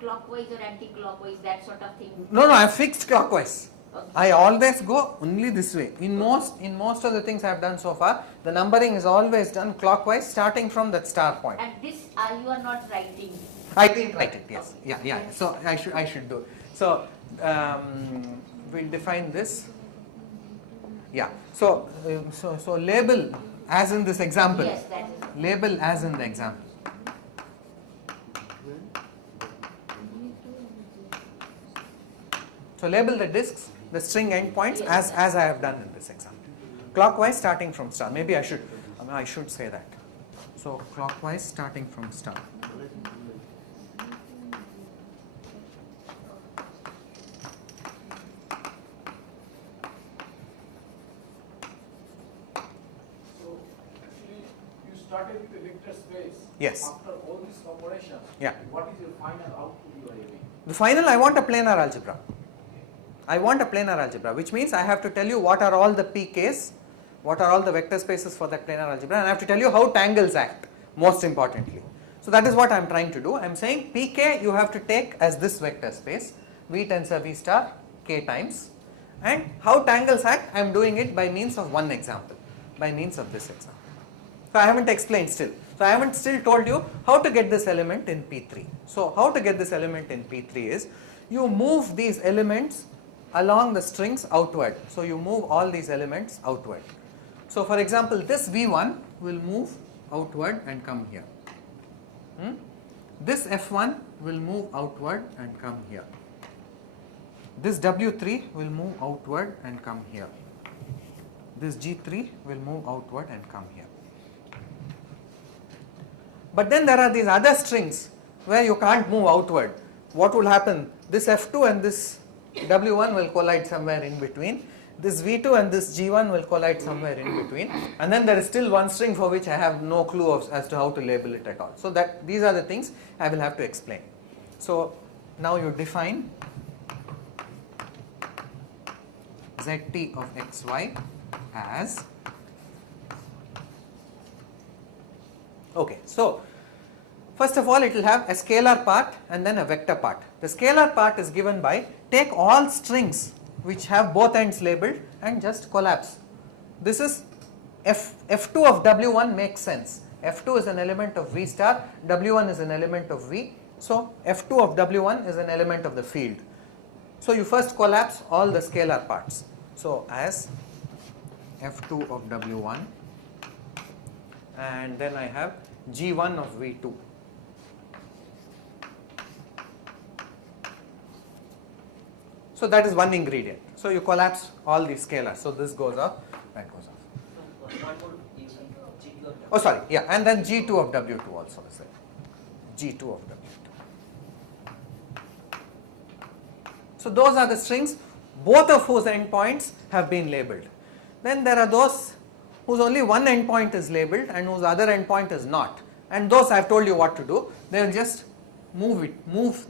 clockwise or anti-clockwise, that sort of thing. No, I have fixed clockwise. Okay. I always go only this way. In most of the things I have done so far, the numbering is always done clockwise, starting from that star point. And this you are not writing. I didn't write it. Yes, yeah. So I should do. So we'll define this. Yeah. So label as in this example. Yes, that is. Label as in the example. So label the disks, the string endpoints as I have done in this example. Clockwise starting from star. Maybe I should say that. So clockwise starting from star. So actually you started with a vector space. Yes. After all these operations, Yeah. what is your final output you are aiming? The final, I want a planar algebra. I want a planar algebra, which means I have to tell you what are all the PKs, what are all the vector spaces for that planar algebra, and I have to tell you how tangles act, most importantly. So that is what I am trying to do. I am saying PK you have to take as this vector space, V tensor V star K times, and how tangles act, I am doing it by means of one example, by means of this example. So I haven't explained still. So I haven't still told you how to get this element in P3. So how to get this element in P3 is, you move these elements along the strings outward. So you move all these elements outward. So for example, this V1 will move outward and come here. This F1 will move outward and come here. This W3 will move outward and come here. This G3 will move outward and come here. But then there are these other strings where you can't move outward. What will happen? This F2 and this W1 will collide somewhere in between. This V2 and this G1 will collide somewhere in between. And then there is still one string for which I have no clue as to how to label it at all. So that these are the things I will have to explain. So now you define ZT of xy as, okay, so first of all it will have a scalar part and then a vector part. The scalar part is given by, take all strings which have both ends labeled and just collapse. This is F2 of W1 makes sense. F2 is an element of V star, W1 is an element of V. So F2 of W1 is an element of the field. So you first collapse all the scalar parts. So as F2 of W1, and then I have G1 of V2. So that is one ingredient. So you collapse all these scalars. So this goes off, that goes off. One more you said G2 of Oh sorry, yeah, and then G2 of W2 also is there. G2 of W2. So those are the strings, both of whose endpoints have been labeled. Then there are those whose only one endpoint is labeled and whose other endpoint is not. And those I have told you what to do. They will just move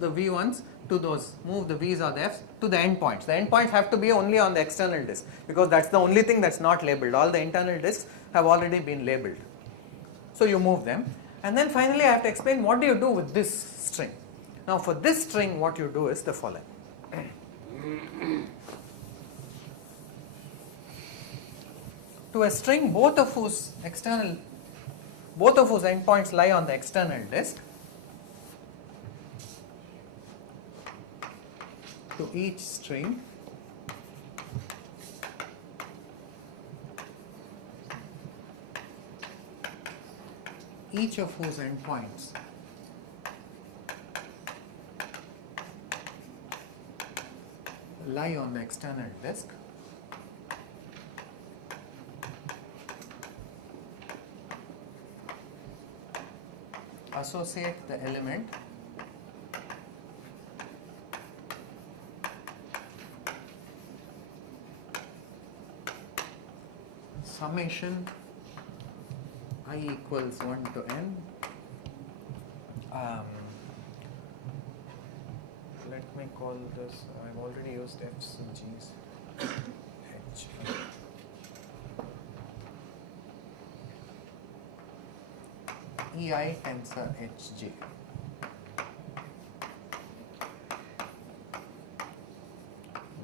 the V1s to those, move the V's or the F's to the endpoints. The endpoints have to be only on the external disk because that's the only thing that's not labeled. All the internal disks have already been labeled. So you move them. And then finally I have to explain what do you do with this string. Now for this string what you do is the following. To a string both of whose endpoints lie on the external disk, to each string each of whose endpoints lie on the external disk. Associate the element summation I equals 1 to n. Let me call this, I've already used f's and g's. H. EI tensor HJ.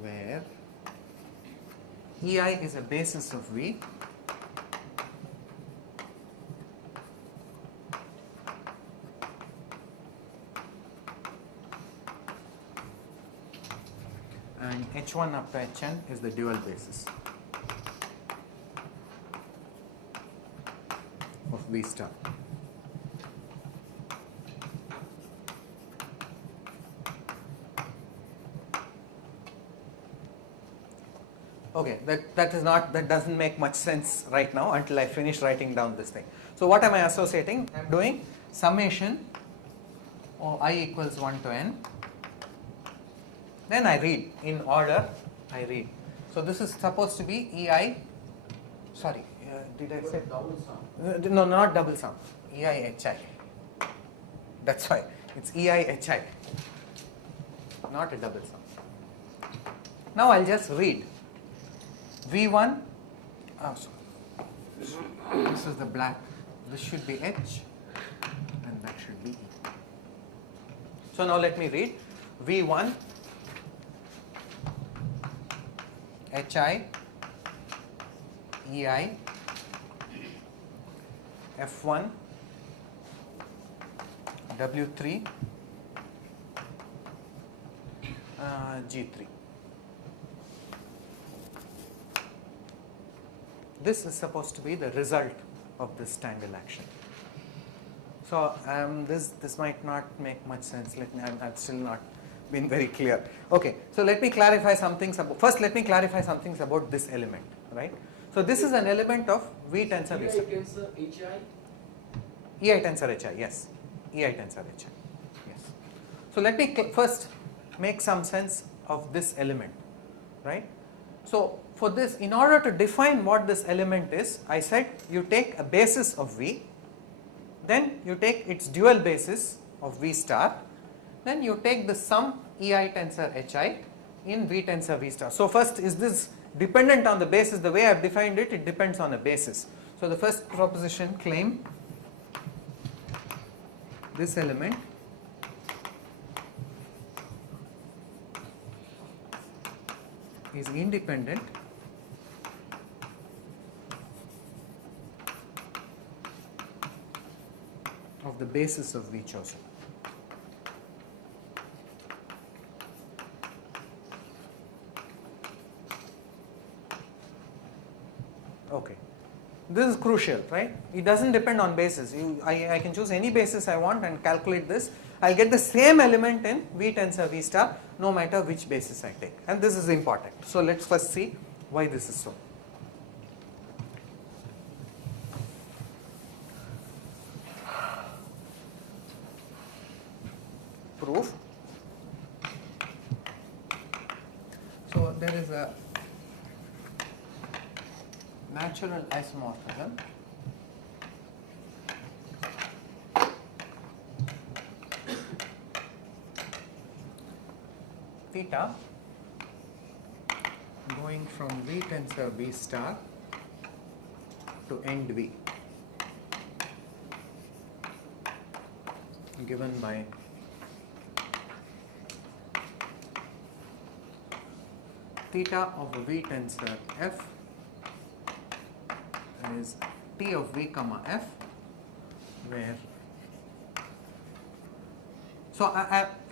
Where EI is a basis of V and H1 up to Hn is the dual basis of V star. Okay, that doesn't make much sense right now until I finish writing down this thing. So what am I associating? I'm doing summation I equals 1 to n. Then I read in order. I read. So this is supposed to be EI. Sorry, did I say double sum? no, not double sum. EI HI. That's why it's EI HI, not a double sum. Now I'll just read. V1, this is the black, this should be H and that should be E. So now let me read. V1, HI, EI, F1, W3, G3. This is supposed to be the result of this tangle action. So this might not make much sense. I've still not been very clear. Okay, so let me clarify some things about. First, let me clarify some things about this element, right? So this is an element of V tensor V star. EI tensor HI? EI tensor HI, yes. EI tensor HI, yes. So let me first make some sense of this element, right? So for this, in order to define what this element is, I said you take a basis of V, then you take its dual basis of V star, then you take the sum EI tensor HI in V tensor V star. So first, is this dependent on the basis? The way I have defined it, it depends on a basis. So the first proposition claim this element is independent of the basis of V chosen. Okay, this is crucial, right? It doesn't depend on basis. I can choose any basis I want and calculate this. I'll get the same element in V tensor V star no matter which basis I take, and this is important. So let's first see why this is so. Proof. So there is a natural isomorphism theta going from V tensor V star to end V, given by theta of V tensor F is T of V comma F, where so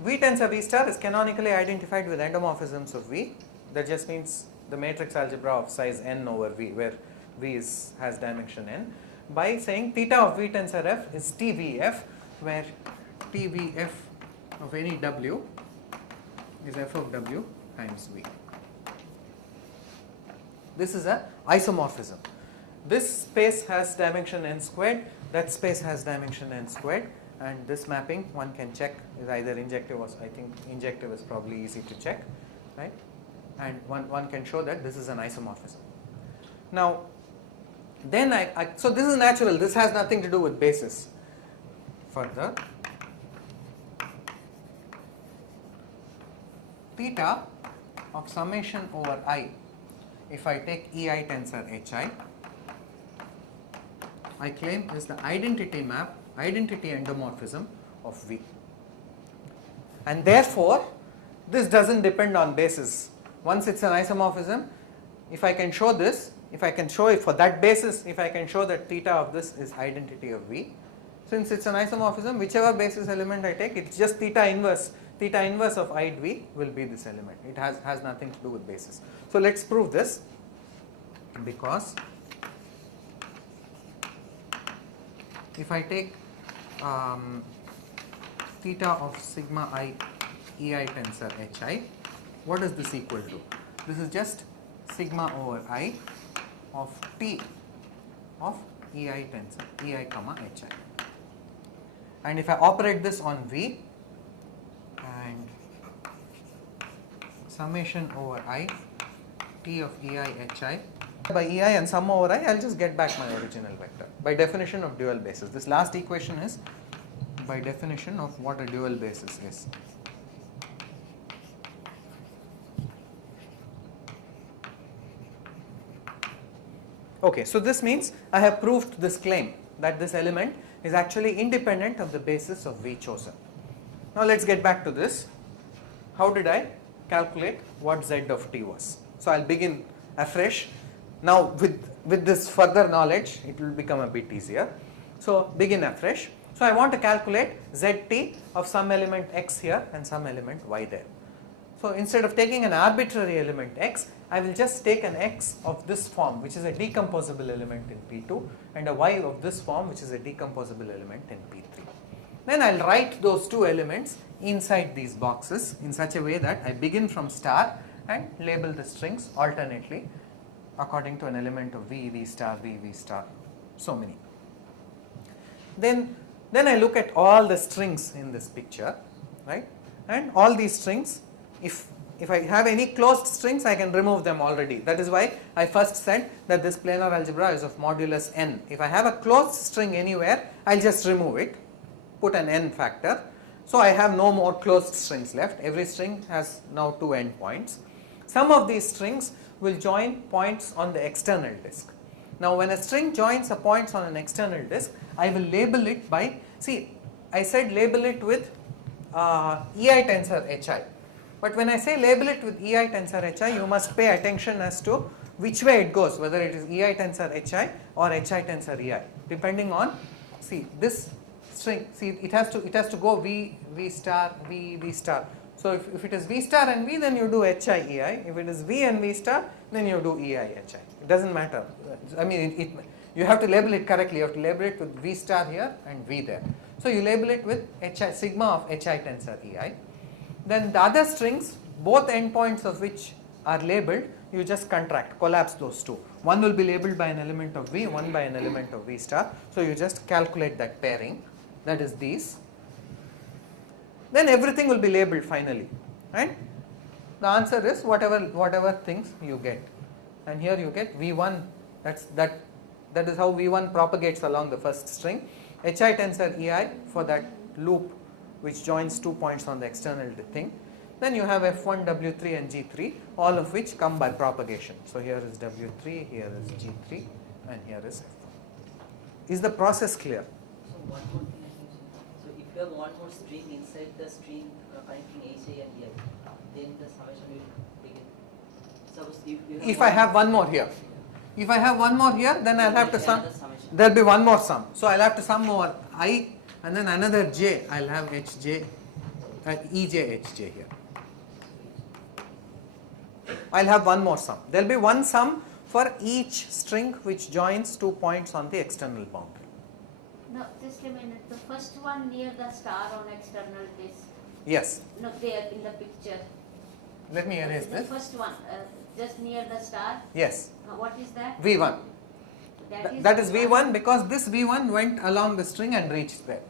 V tensor V star is canonically identified with endomorphisms of V. That just means the matrix algebra of size n over V, where V has dimension n, by saying theta of V tensor F is TVF, where TVF of any W is F of W times V. This is a isomorphism. This space has dimension n squared, that space has dimension n squared, and this mapping one can check is either injective or I think injective is probably easy to check, right? And one can show that this is an isomorphism. Now, then so this is natural, this has nothing to do with basis. Further, theta of summation over I, if I take EI tensor HI, I claim is the identity map, identity endomorphism of V. And therefore, this doesn't depend on basis. Once it's an isomorphism, if I can show this, if I can show it for that basis, if I can show that theta of this is identity of V, since it's an isomorphism, whichever basis element I take, it's just theta inverse of id V will be this element. It has nothing to do with basis. So let's prove this, because if I take theta of sigma I EI tensor HI, what is this equal to? This is just sigma over I of T of EI tensor, EI comma HI. And if I operate this on V, and summation over I T of EI HI by EI and sum over I, I'll just get back my original vector by definition of dual basis. This last equation is by definition of what a dual basis is. Okay, so this means I have proved this claim that this element is actually independent of the basis of V chosen. Now let's get back to this. How did I calculate what Z of T was? So I'll begin afresh. Now with this further knowledge, it will become a bit easier. So begin afresh. So I want to calculate Zt of some element x here and some element y there. So instead of taking an arbitrary element x, I will just take an x of this form, which is a decomposable element in P2, and a y of this form, which is a decomposable element in P3. Then I'll write those two elements inside these boxes in such a way that I begin from star and label the strings alternately according to an element of V, V star, V, V star, so many. Then I look at all the strings in this picture, right? And all these strings, if I have any closed strings, I can remove them already. That is why I first said that this planar algebra is of modulus n. If I have a closed string anywhere, I'll just remove it, put an n factor. So I have no more closed strings left. Every string has now two endpoints. Some of these strings will join points on the external disk. Now when a string joins a points on an external disk, I will label it by, see, I said label it with EI tensor HI. But when I say label it with EI tensor HI, you must pay attention as to which way it goes, whether it is EI tensor HI or HI tensor EI, depending on, see, this string, see, it has to go V, V star, V, V star. So if it is V star and V, then you do HI EI. If it is V and V star, then you do EI HI. It doesn't matter. I mean, you have to label it correctly. You have to label it with V star here and V there. So you label it with HI, sigma of HI tensor EI. Then the other strings, both endpoints of which are labeled, you just contract, collapse those two. One will be labeled by an element of V, one by an element of V star. So you just calculate that pairing, that is these. Then everything will be labeled finally, right? The answer is whatever things you get. And here you get V1, that is how V1 propagates along the first string. HI tensor EI for that loop which joins 2 points on the external thing. Then you have F1, W3 and G3, all of which come by propagation. So here is W3, here is G3 and here is F1. Is the process clear? So one more thing. So if you have one more string inside the string connecting HI and EI, then the summation will begin. Suppose if I have one more here. If I have one more here, then I'll have to sum. There will be one more sum. So I'll have to sum over I and then another j. I'll have HJ, EJ, HJ here. I'll have one more sum. There will be one sum for each string which joins 2 points on the external boundary. No, just a minute. The first one near the star on external disk. Yes. No, there in the picture. Let me erase The this. first one. just near the star. Yes, What is that? V1. That is the V1 because this V1 went along the string and reached there.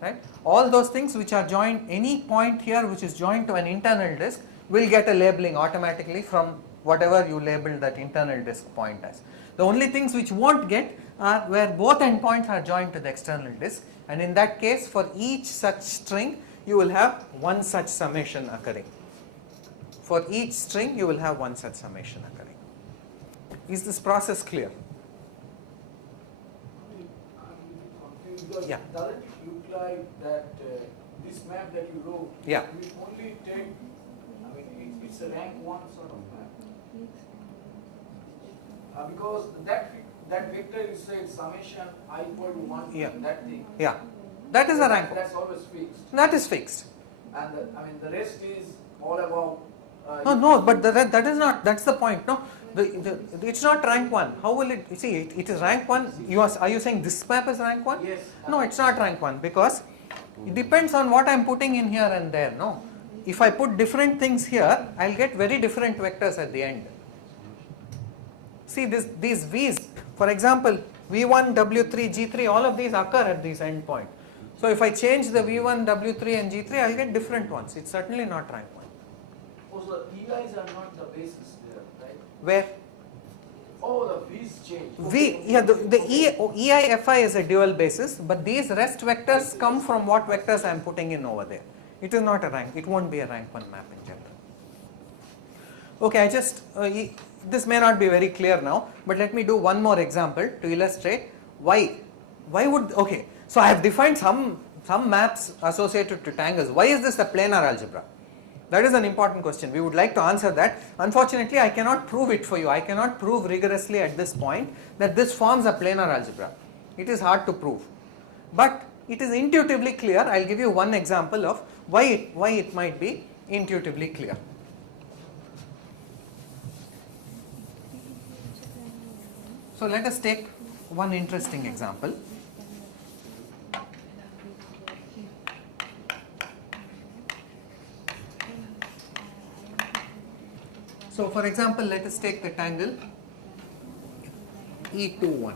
Right? All those things which are joined, any point here which is joined to an internal disk will get a labeling automatically from whatever you labeled that internal disk point as. The only things which won't get are where both endpoints are joined to the external disk, and in that case for each such string you will have one such summation occurring. For each string you will have one such summation occurring. Is this process clear? I'm confused because Yeah. doesn't it look like that this map that you wrote Yeah. will only take, I mean, it's a rank 1 sort of map. Because that vector is said summation I equal to 1 Yeah. that thing. Yeah, that is a rank 1. That's always fixed. That is fixed. And I mean the rest is all about. No, but that is not, that's the point. No, it's not rank 1. How will it, see, it is rank 1. Are you saying this map is rank 1? Yes. No, it's not rank 1 because it depends on what I am putting in here and there. No, if I put different things here, I will get very different vectors at the end. See these V's, for example, V1, W3, G3, all of these occur at these endpoint. So if I change the V1, W3 and G3, I will get different ones. It's certainly not rank 1. Also, EIs are not the basis there, right? Where? Oh, the V's change. EI, FI is a dual basis, but these rest vectors come from what vectors I am putting in over there. It is not a rank, it won't be a rank 1 map in general. Okay, this may not be very clear now, but let me do one more example to illustrate why would, okay, so I have defined some maps associated to tangles. Why is this a planar algebra? That is an important question. We would like to answer that. Unfortunately, I cannot prove it for you. I cannot prove rigorously at this point that this forms a planar algebra. It is hard to prove. But it is intuitively clear. I will give you one example of why it might be intuitively clear. So let us take one interesting example. So for example, let us take the tangle E21.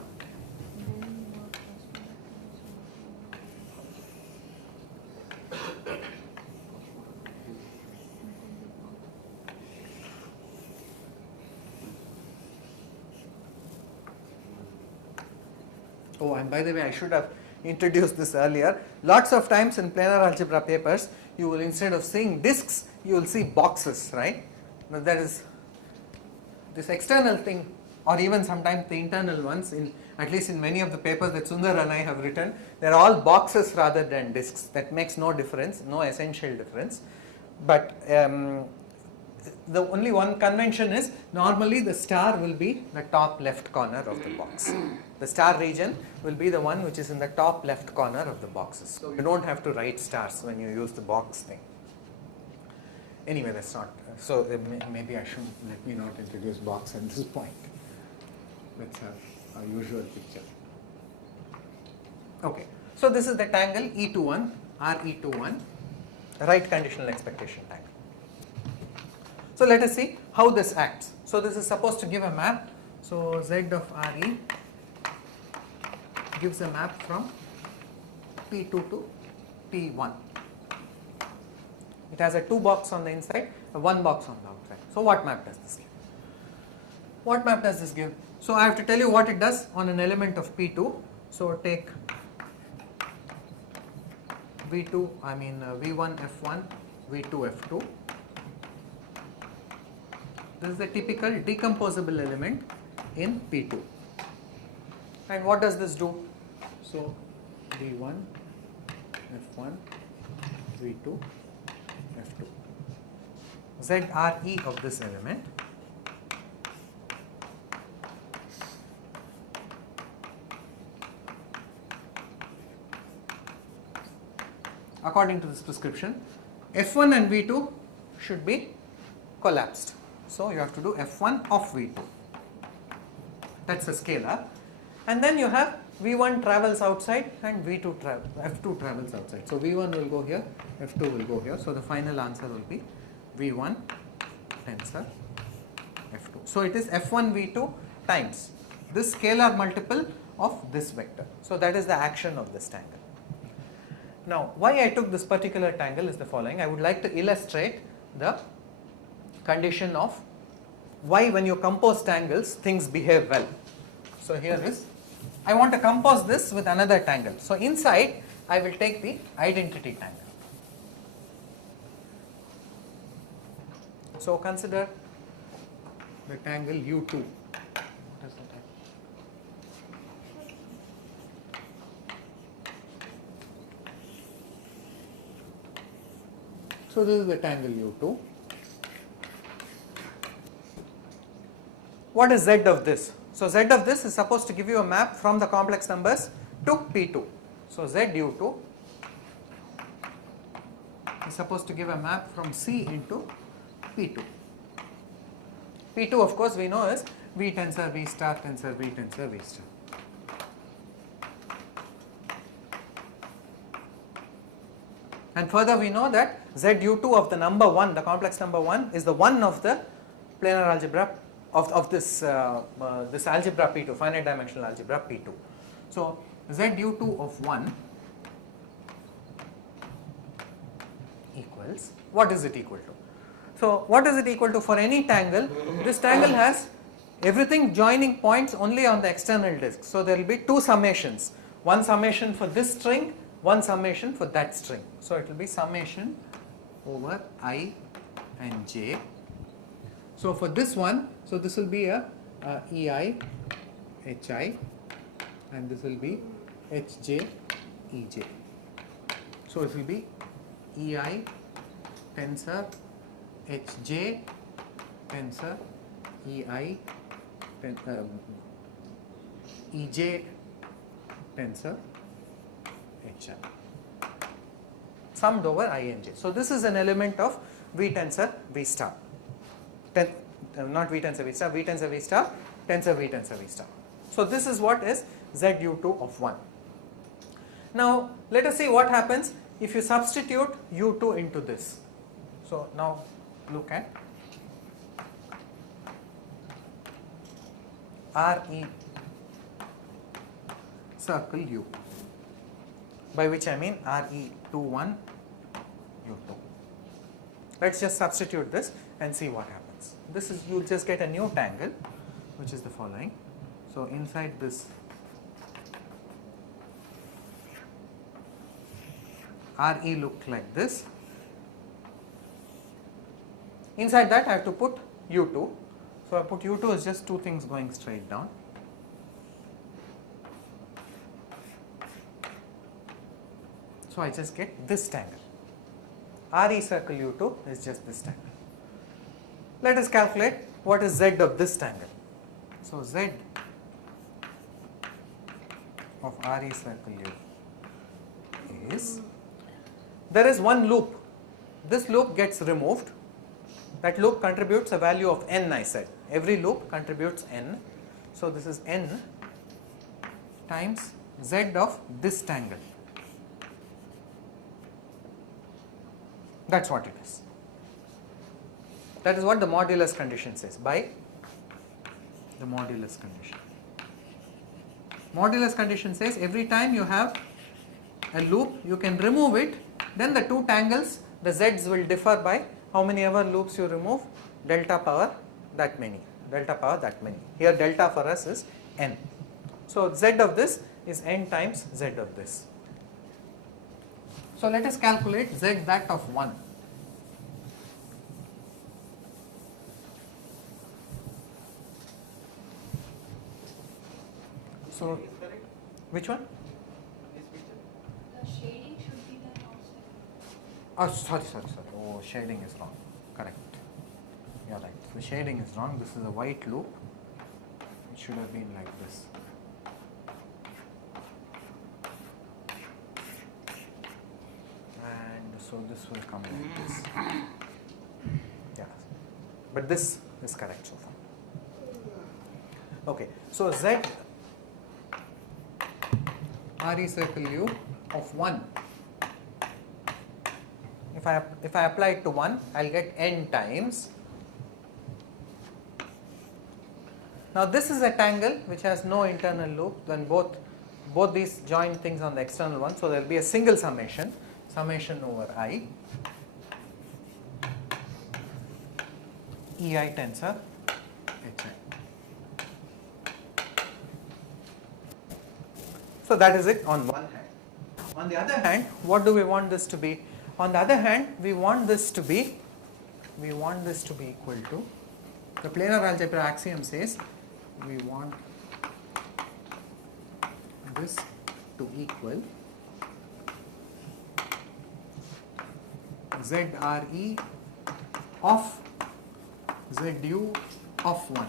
Oh, and by the way, I should have introduced this earlier. Lots of times in planar algebra papers, you will, instead of seeing disks, you will see boxes, right? Now that is this external thing, or even sometimes the internal ones, at least in many of the papers that Sundar and I have written, they are all boxes rather than disks. That makes no difference, no essential difference. But the only one convention is normally the star will be the top left corner of the box. The star region will be the one which is in the top left corner of the boxes. So you don't have to write stars when you use the box thing. Anyway, that's not, so maybe I shouldn't, let me not introduce box at this point. Let's have our usual picture. Okay, so this is the tangle E21, RE21, right conditional expectation tangle. So let us see how this acts. So this is supposed to give a map. So Z of RE gives a map from P2 to P1. It has a 2 box on the inside, a 1 box on the outside. So what map does this give? What map does this give? So I have to tell you what it does on an element of P2. So take V2, V1 F1, V2 F2. This is the typical decomposable element in P2. And what does this do? So V1, F1, V2, F2. ZRE of this element according to this prescription, F1 and V2 should be collapsed. So you have to do F1 of V2. That's a scalar. And then you have V1 travels outside and F2 travels outside. So V1 will go here, F2 will go here. So the final answer will be V1 tensor So it is f1 v2 times this scalar multiple of this vector. So that is the action of this tangle. Now why I took this particular tangle is the following. I would like to illustrate the condition of why when you compose tangles things behave well. So here is, I want to compose this with another tangle. So inside I will take the identity tangle. So consider the tangle U2. So this is the tangle U2. What is Z of this? So Z of this is supposed to give you a map from the complex numbers to P2. So Z U2 is supposed to give a map from C into P2. P2 of course we know is V tensor V star tensor V tensor V star. And further we know that ZU2 of the number 1, the complex number 1 is the 1 of the planar algebra of this this algebra P2, finite dimensional algebra P2. So ZU2 of 1 equals, what is it equal to? So what is it equal to for any tangle? This tangle has everything joining points only on the external disk. So there will be two summations, one summation for this string, one summation for that string. So it will be summation over I and j. So for this one, so this will be a EI, HI, and this will be HJ, EJ. So it will be EI tensor HJ tensor EI EJ tensor HI summed over I and j. So this is an element of V tensor V star. Not V tensor V star, V tensor V star, tensor V tensor V star. So this is what is ZU2 of 1. Now let us see what happens if you substitute U2 into this. So now look at RE circle U, by which I mean RE21 U2. Let's just substitute this and see what happens. This is, you'll just get a new tangle which is the following. So inside this RE looked like this. Inside that I have to put U2. So I put U2 as just two things going straight down. So I just get this tangle. RE circle U2 is just this tangle. Let us calculate what is Z of this tangle. So Z of RE circle U is, there is one loop. This loop gets removed. That loop contributes a value of n, I said. Every loop contributes n. So this is n times Z of this tangle. That's what it is. That is what the modulus condition says, by the modulus condition. Modulus condition says every time you have a loop, you can remove it, then the two tangles, the z's will differ by how many ever loops you remove, delta power that many, delta power that many. Here delta for us is n. So z of this is n times z of this. So let us calculate z that of 1. So which one? The shading should be there outside. Oh, sorry. Oh, shading is wrong. Correct. You're right. So shading is wrong. This is a white loop. It should have been like this. And so this will come like this. Yeah. But this is correct so far. Okay. So Z RE circle U of 1. If I apply it to 1, I'll get n times Now this is a tangle which has no internal loop, then both these join things on the external one, so there will be a single summation over I EI tensor HI. So that is it on one hand. On the other hand, what do we want this to be? On the other hand, we want this to be equal to, the planar algebra axiom says we want this to equal ZRE of ZU of 1.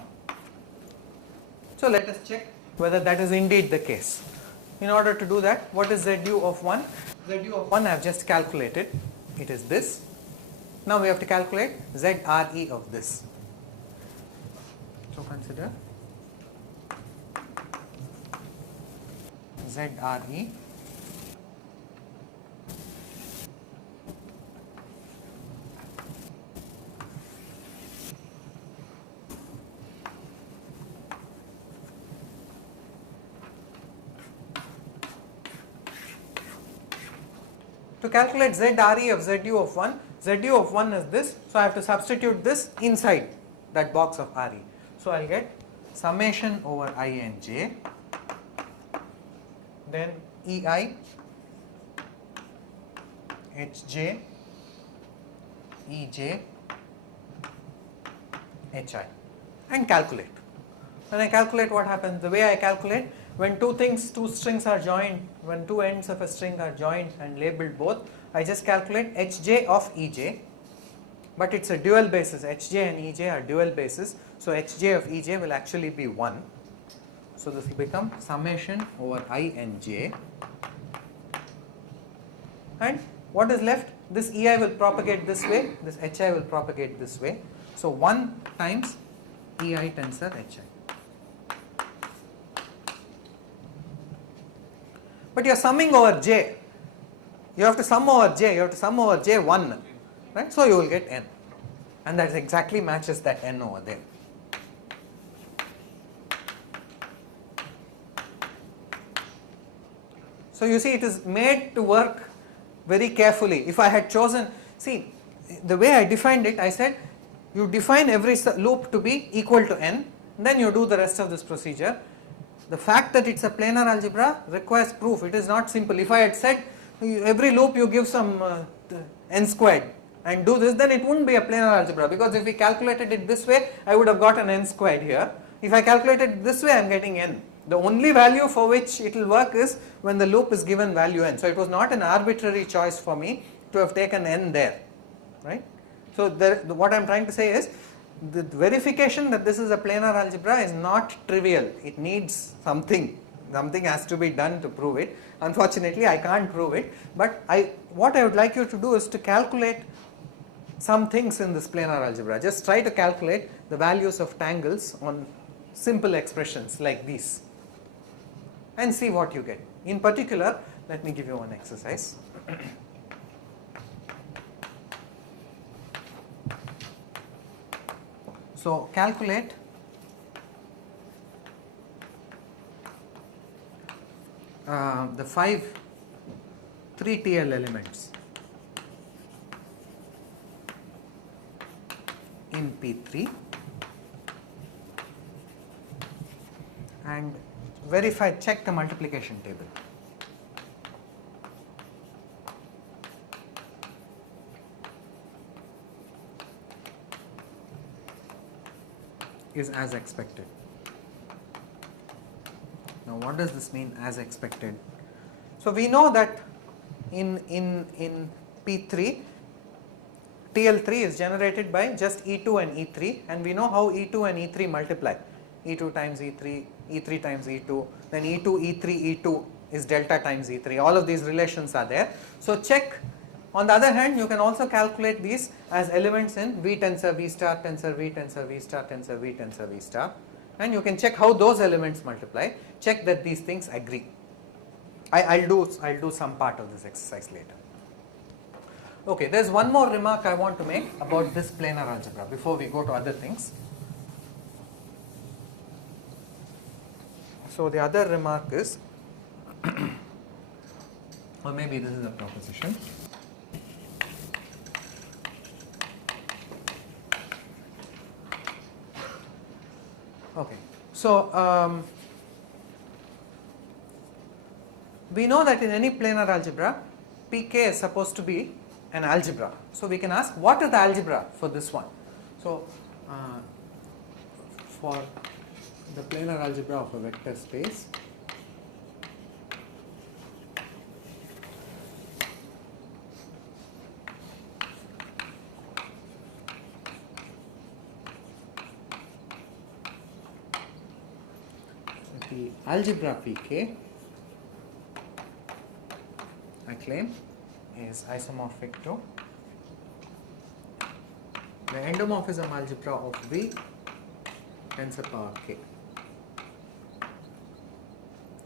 So let us check whether that is indeed the case. In order to do that, what is ZU of 1? ZU of 1 I have just calculated, it is this. Now we have to calculate ZRE of this. So consider ZRE to calculate ZRE of ZU of 1, ZU of 1 is this, so I have to substitute this inside that box of RE. So I will get summation over I and j, then EI, HJ, EJ, HI, and calculate. When I calculate, what happens? The way I calculate, when two strings are joined, when two ends of a string are joined and labeled both, I just calculate HJ of EJ, but it's a dual basis. HJ and EJ are dual basis, so HJ of EJ will actually be 1. So this will become summation over I and j, and what is left? This EI will propagate this way, this HI will propagate this way. So 1 times EI tensor HI. But you are summing over j. You have to sum over j. You have to sum over j 1, right? So you will get n, and that exactly matches that n over there. So you see, it is made to work very carefully. If I had chosen, see, the way I defined it, I said you define every loop to be equal to n, then you do the rest of this procedure. The fact that it's a planar algebra requires proof. It is not simple. If I had said every loop you give some n squared and do this, then it wouldn't be a planar algebra, because if we calculated it this way, I would have got an n squared here. If I calculated it this way, I am getting n. The only value for which it will work is when the loop is given value n. So it was not an arbitrary choice for me to have taken n there, right? So what I am trying to say is, the verification that this is a planar algebra is not trivial. It needs something has to be done to prove it. Unfortunately, I can't prove it, but what I would like you to do is to calculate some things in this planar algebra. Just try to calculate the values of tangles on simple expressions like these and see what you get. In particular, let me give you one exercise. So calculate the 5 3TL elements in P3 and check the multiplication table. Is as expected. Now what does this mean, as expected? So we know that in P3, TL3 is generated by just E2 and E3, and we know how E2 and E3 multiply. E2 times E3, E3 times E2, then E2, E3, E2 is delta times E3. All of these relations are there. So check. On the other hand, you can also calculate these as elements in V tensor V star tensor V tensor V star tensor V tensor V star, and you can check how those elements multiply. Check that these things agree. I'll do some part of this exercise later. Okay, there's one more remark I want to make about this planar algebra before we go to other things. So the other remark is, or maybe this is a proposition. Okay, so we know that in any planar algebra, pk is supposed to be an algebra. So we can ask, what is the algebra for this one? So for the planar algebra of a vector space, the algebra pk, I claim, is isomorphic to the endomorphism algebra of V tensor power k.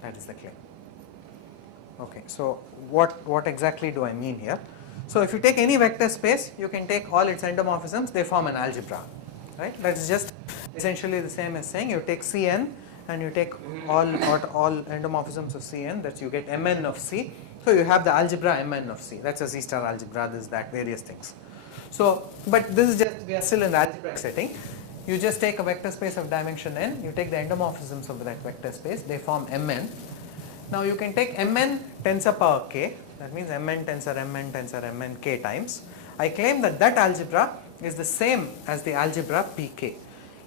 That is the claim. Okay, so what exactly do I mean here? So if you take any vector space, you can take all its endomorphisms, they form an algebra, right? That is just essentially the same as saying you take Cn and you take all endomorphisms of Cn, that you get Mn of C. So you have the algebra Mn of C. That's a C star algebra, this, that, various things. So, but this is just, we are still in the algebraic setting. You just take a vector space of dimension n, you take the endomorphisms of that vector space, they form Mn. Now you can take Mn tensor power k, that means Mn tensor Mn k times. I claim that that algebra is the same as the algebra pk.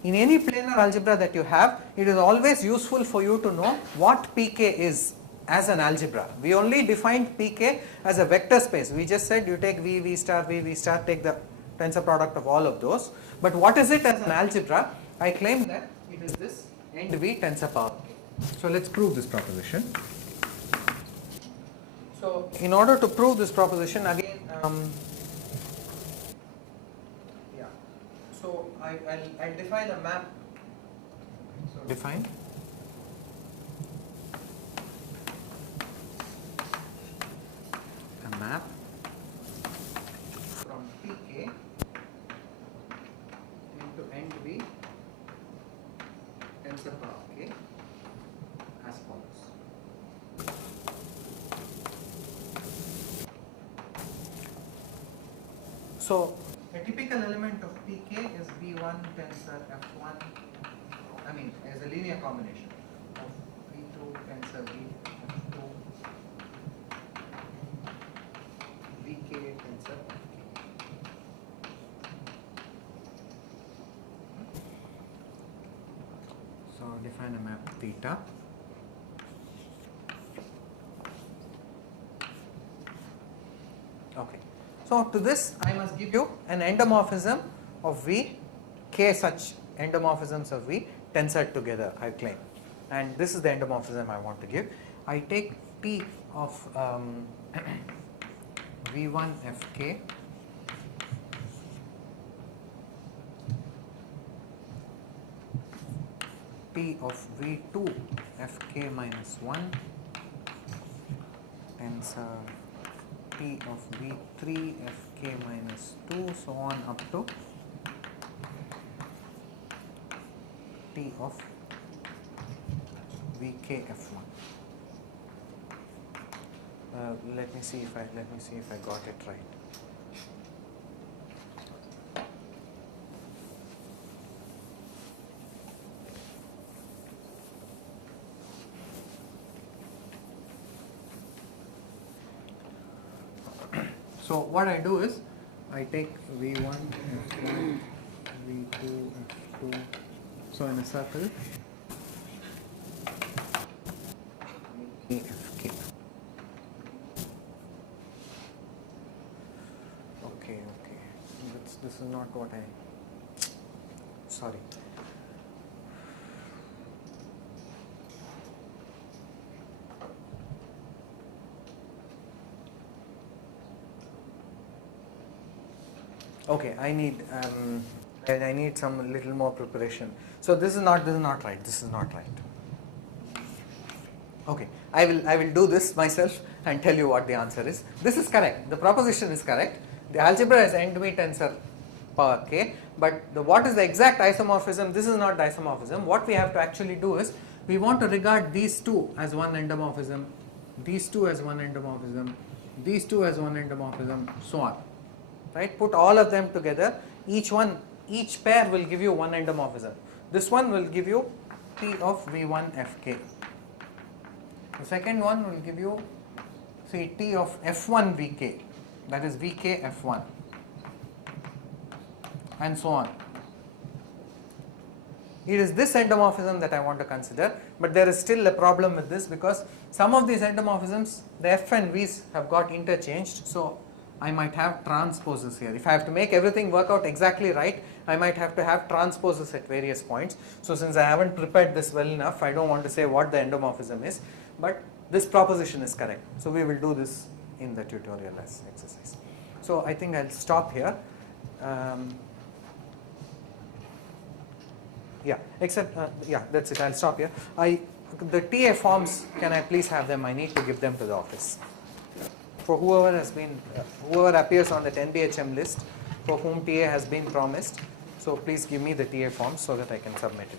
In any planar algebra that you have, it is always useful for you to know what pk is as an algebra. We only defined pk as a vector space. We just said you take v, v star, take the tensor product of all of those. But what is it as an algebra? I claim that it is this end v tensor power k. So let's prove this proposition. So in order to prove this proposition, again, so I'll define a map. So define a map from pk into end v tensor power k as follows. So a typical element of pk is v1 tensor f1, I mean as a linear combination of v2 tensor v f2 vk tensor fk. So define a map theta. Okay. So to this I must give you an endomorphism of V, k such endomorphisms of V tensored together, I claim. And this is the endomorphism I want to give. I take P of V1 Fk P of V2 Fk minus 1 tensor P of V3 Fk minus 2, so on up to P of Vk F1. Let me see if I got it right. So what I do is I take V1, F1, V2, F2, so in a circle Fk. Okay. This is not what sorry. Okay, I need some little more preparation. So this is not right. This is not right. Okay, I will do this myself and tell you what the answer is. This is correct. The proposition is correct. The algebra is end v tensor power k, but what is the exact isomorphism? This is not the isomorphism. What we have to actually do is we want to regard these two as one endomorphism, these two as one endomorphism, these two as one endomorphism, so on. Right? Put all of them together, each pair will give you one endomorphism. This one will give you T of V1Fk. The second one will give you, say, T of F1Vk, that is VkF1, and so on. It is this endomorphism that I want to consider, but there is still a problem with this because some of these endomorphisms, the F and V's have got interchanged, so I might have transposes here. If I have to make everything work out exactly right, I might have to have transposes at various points. So since I haven't prepared this well enough, I don't want to say what the endomorphism is, but this proposition is correct. So we will do this in the tutorial as exercise. So I think I'll stop here. Yeah, that's it. I'll stop here. The TA forms, can I please have them? I need to give them to the office. For whoever appears on the 10BHM list, for whom TA has been promised. So please give me the TA forms so that I can submit it.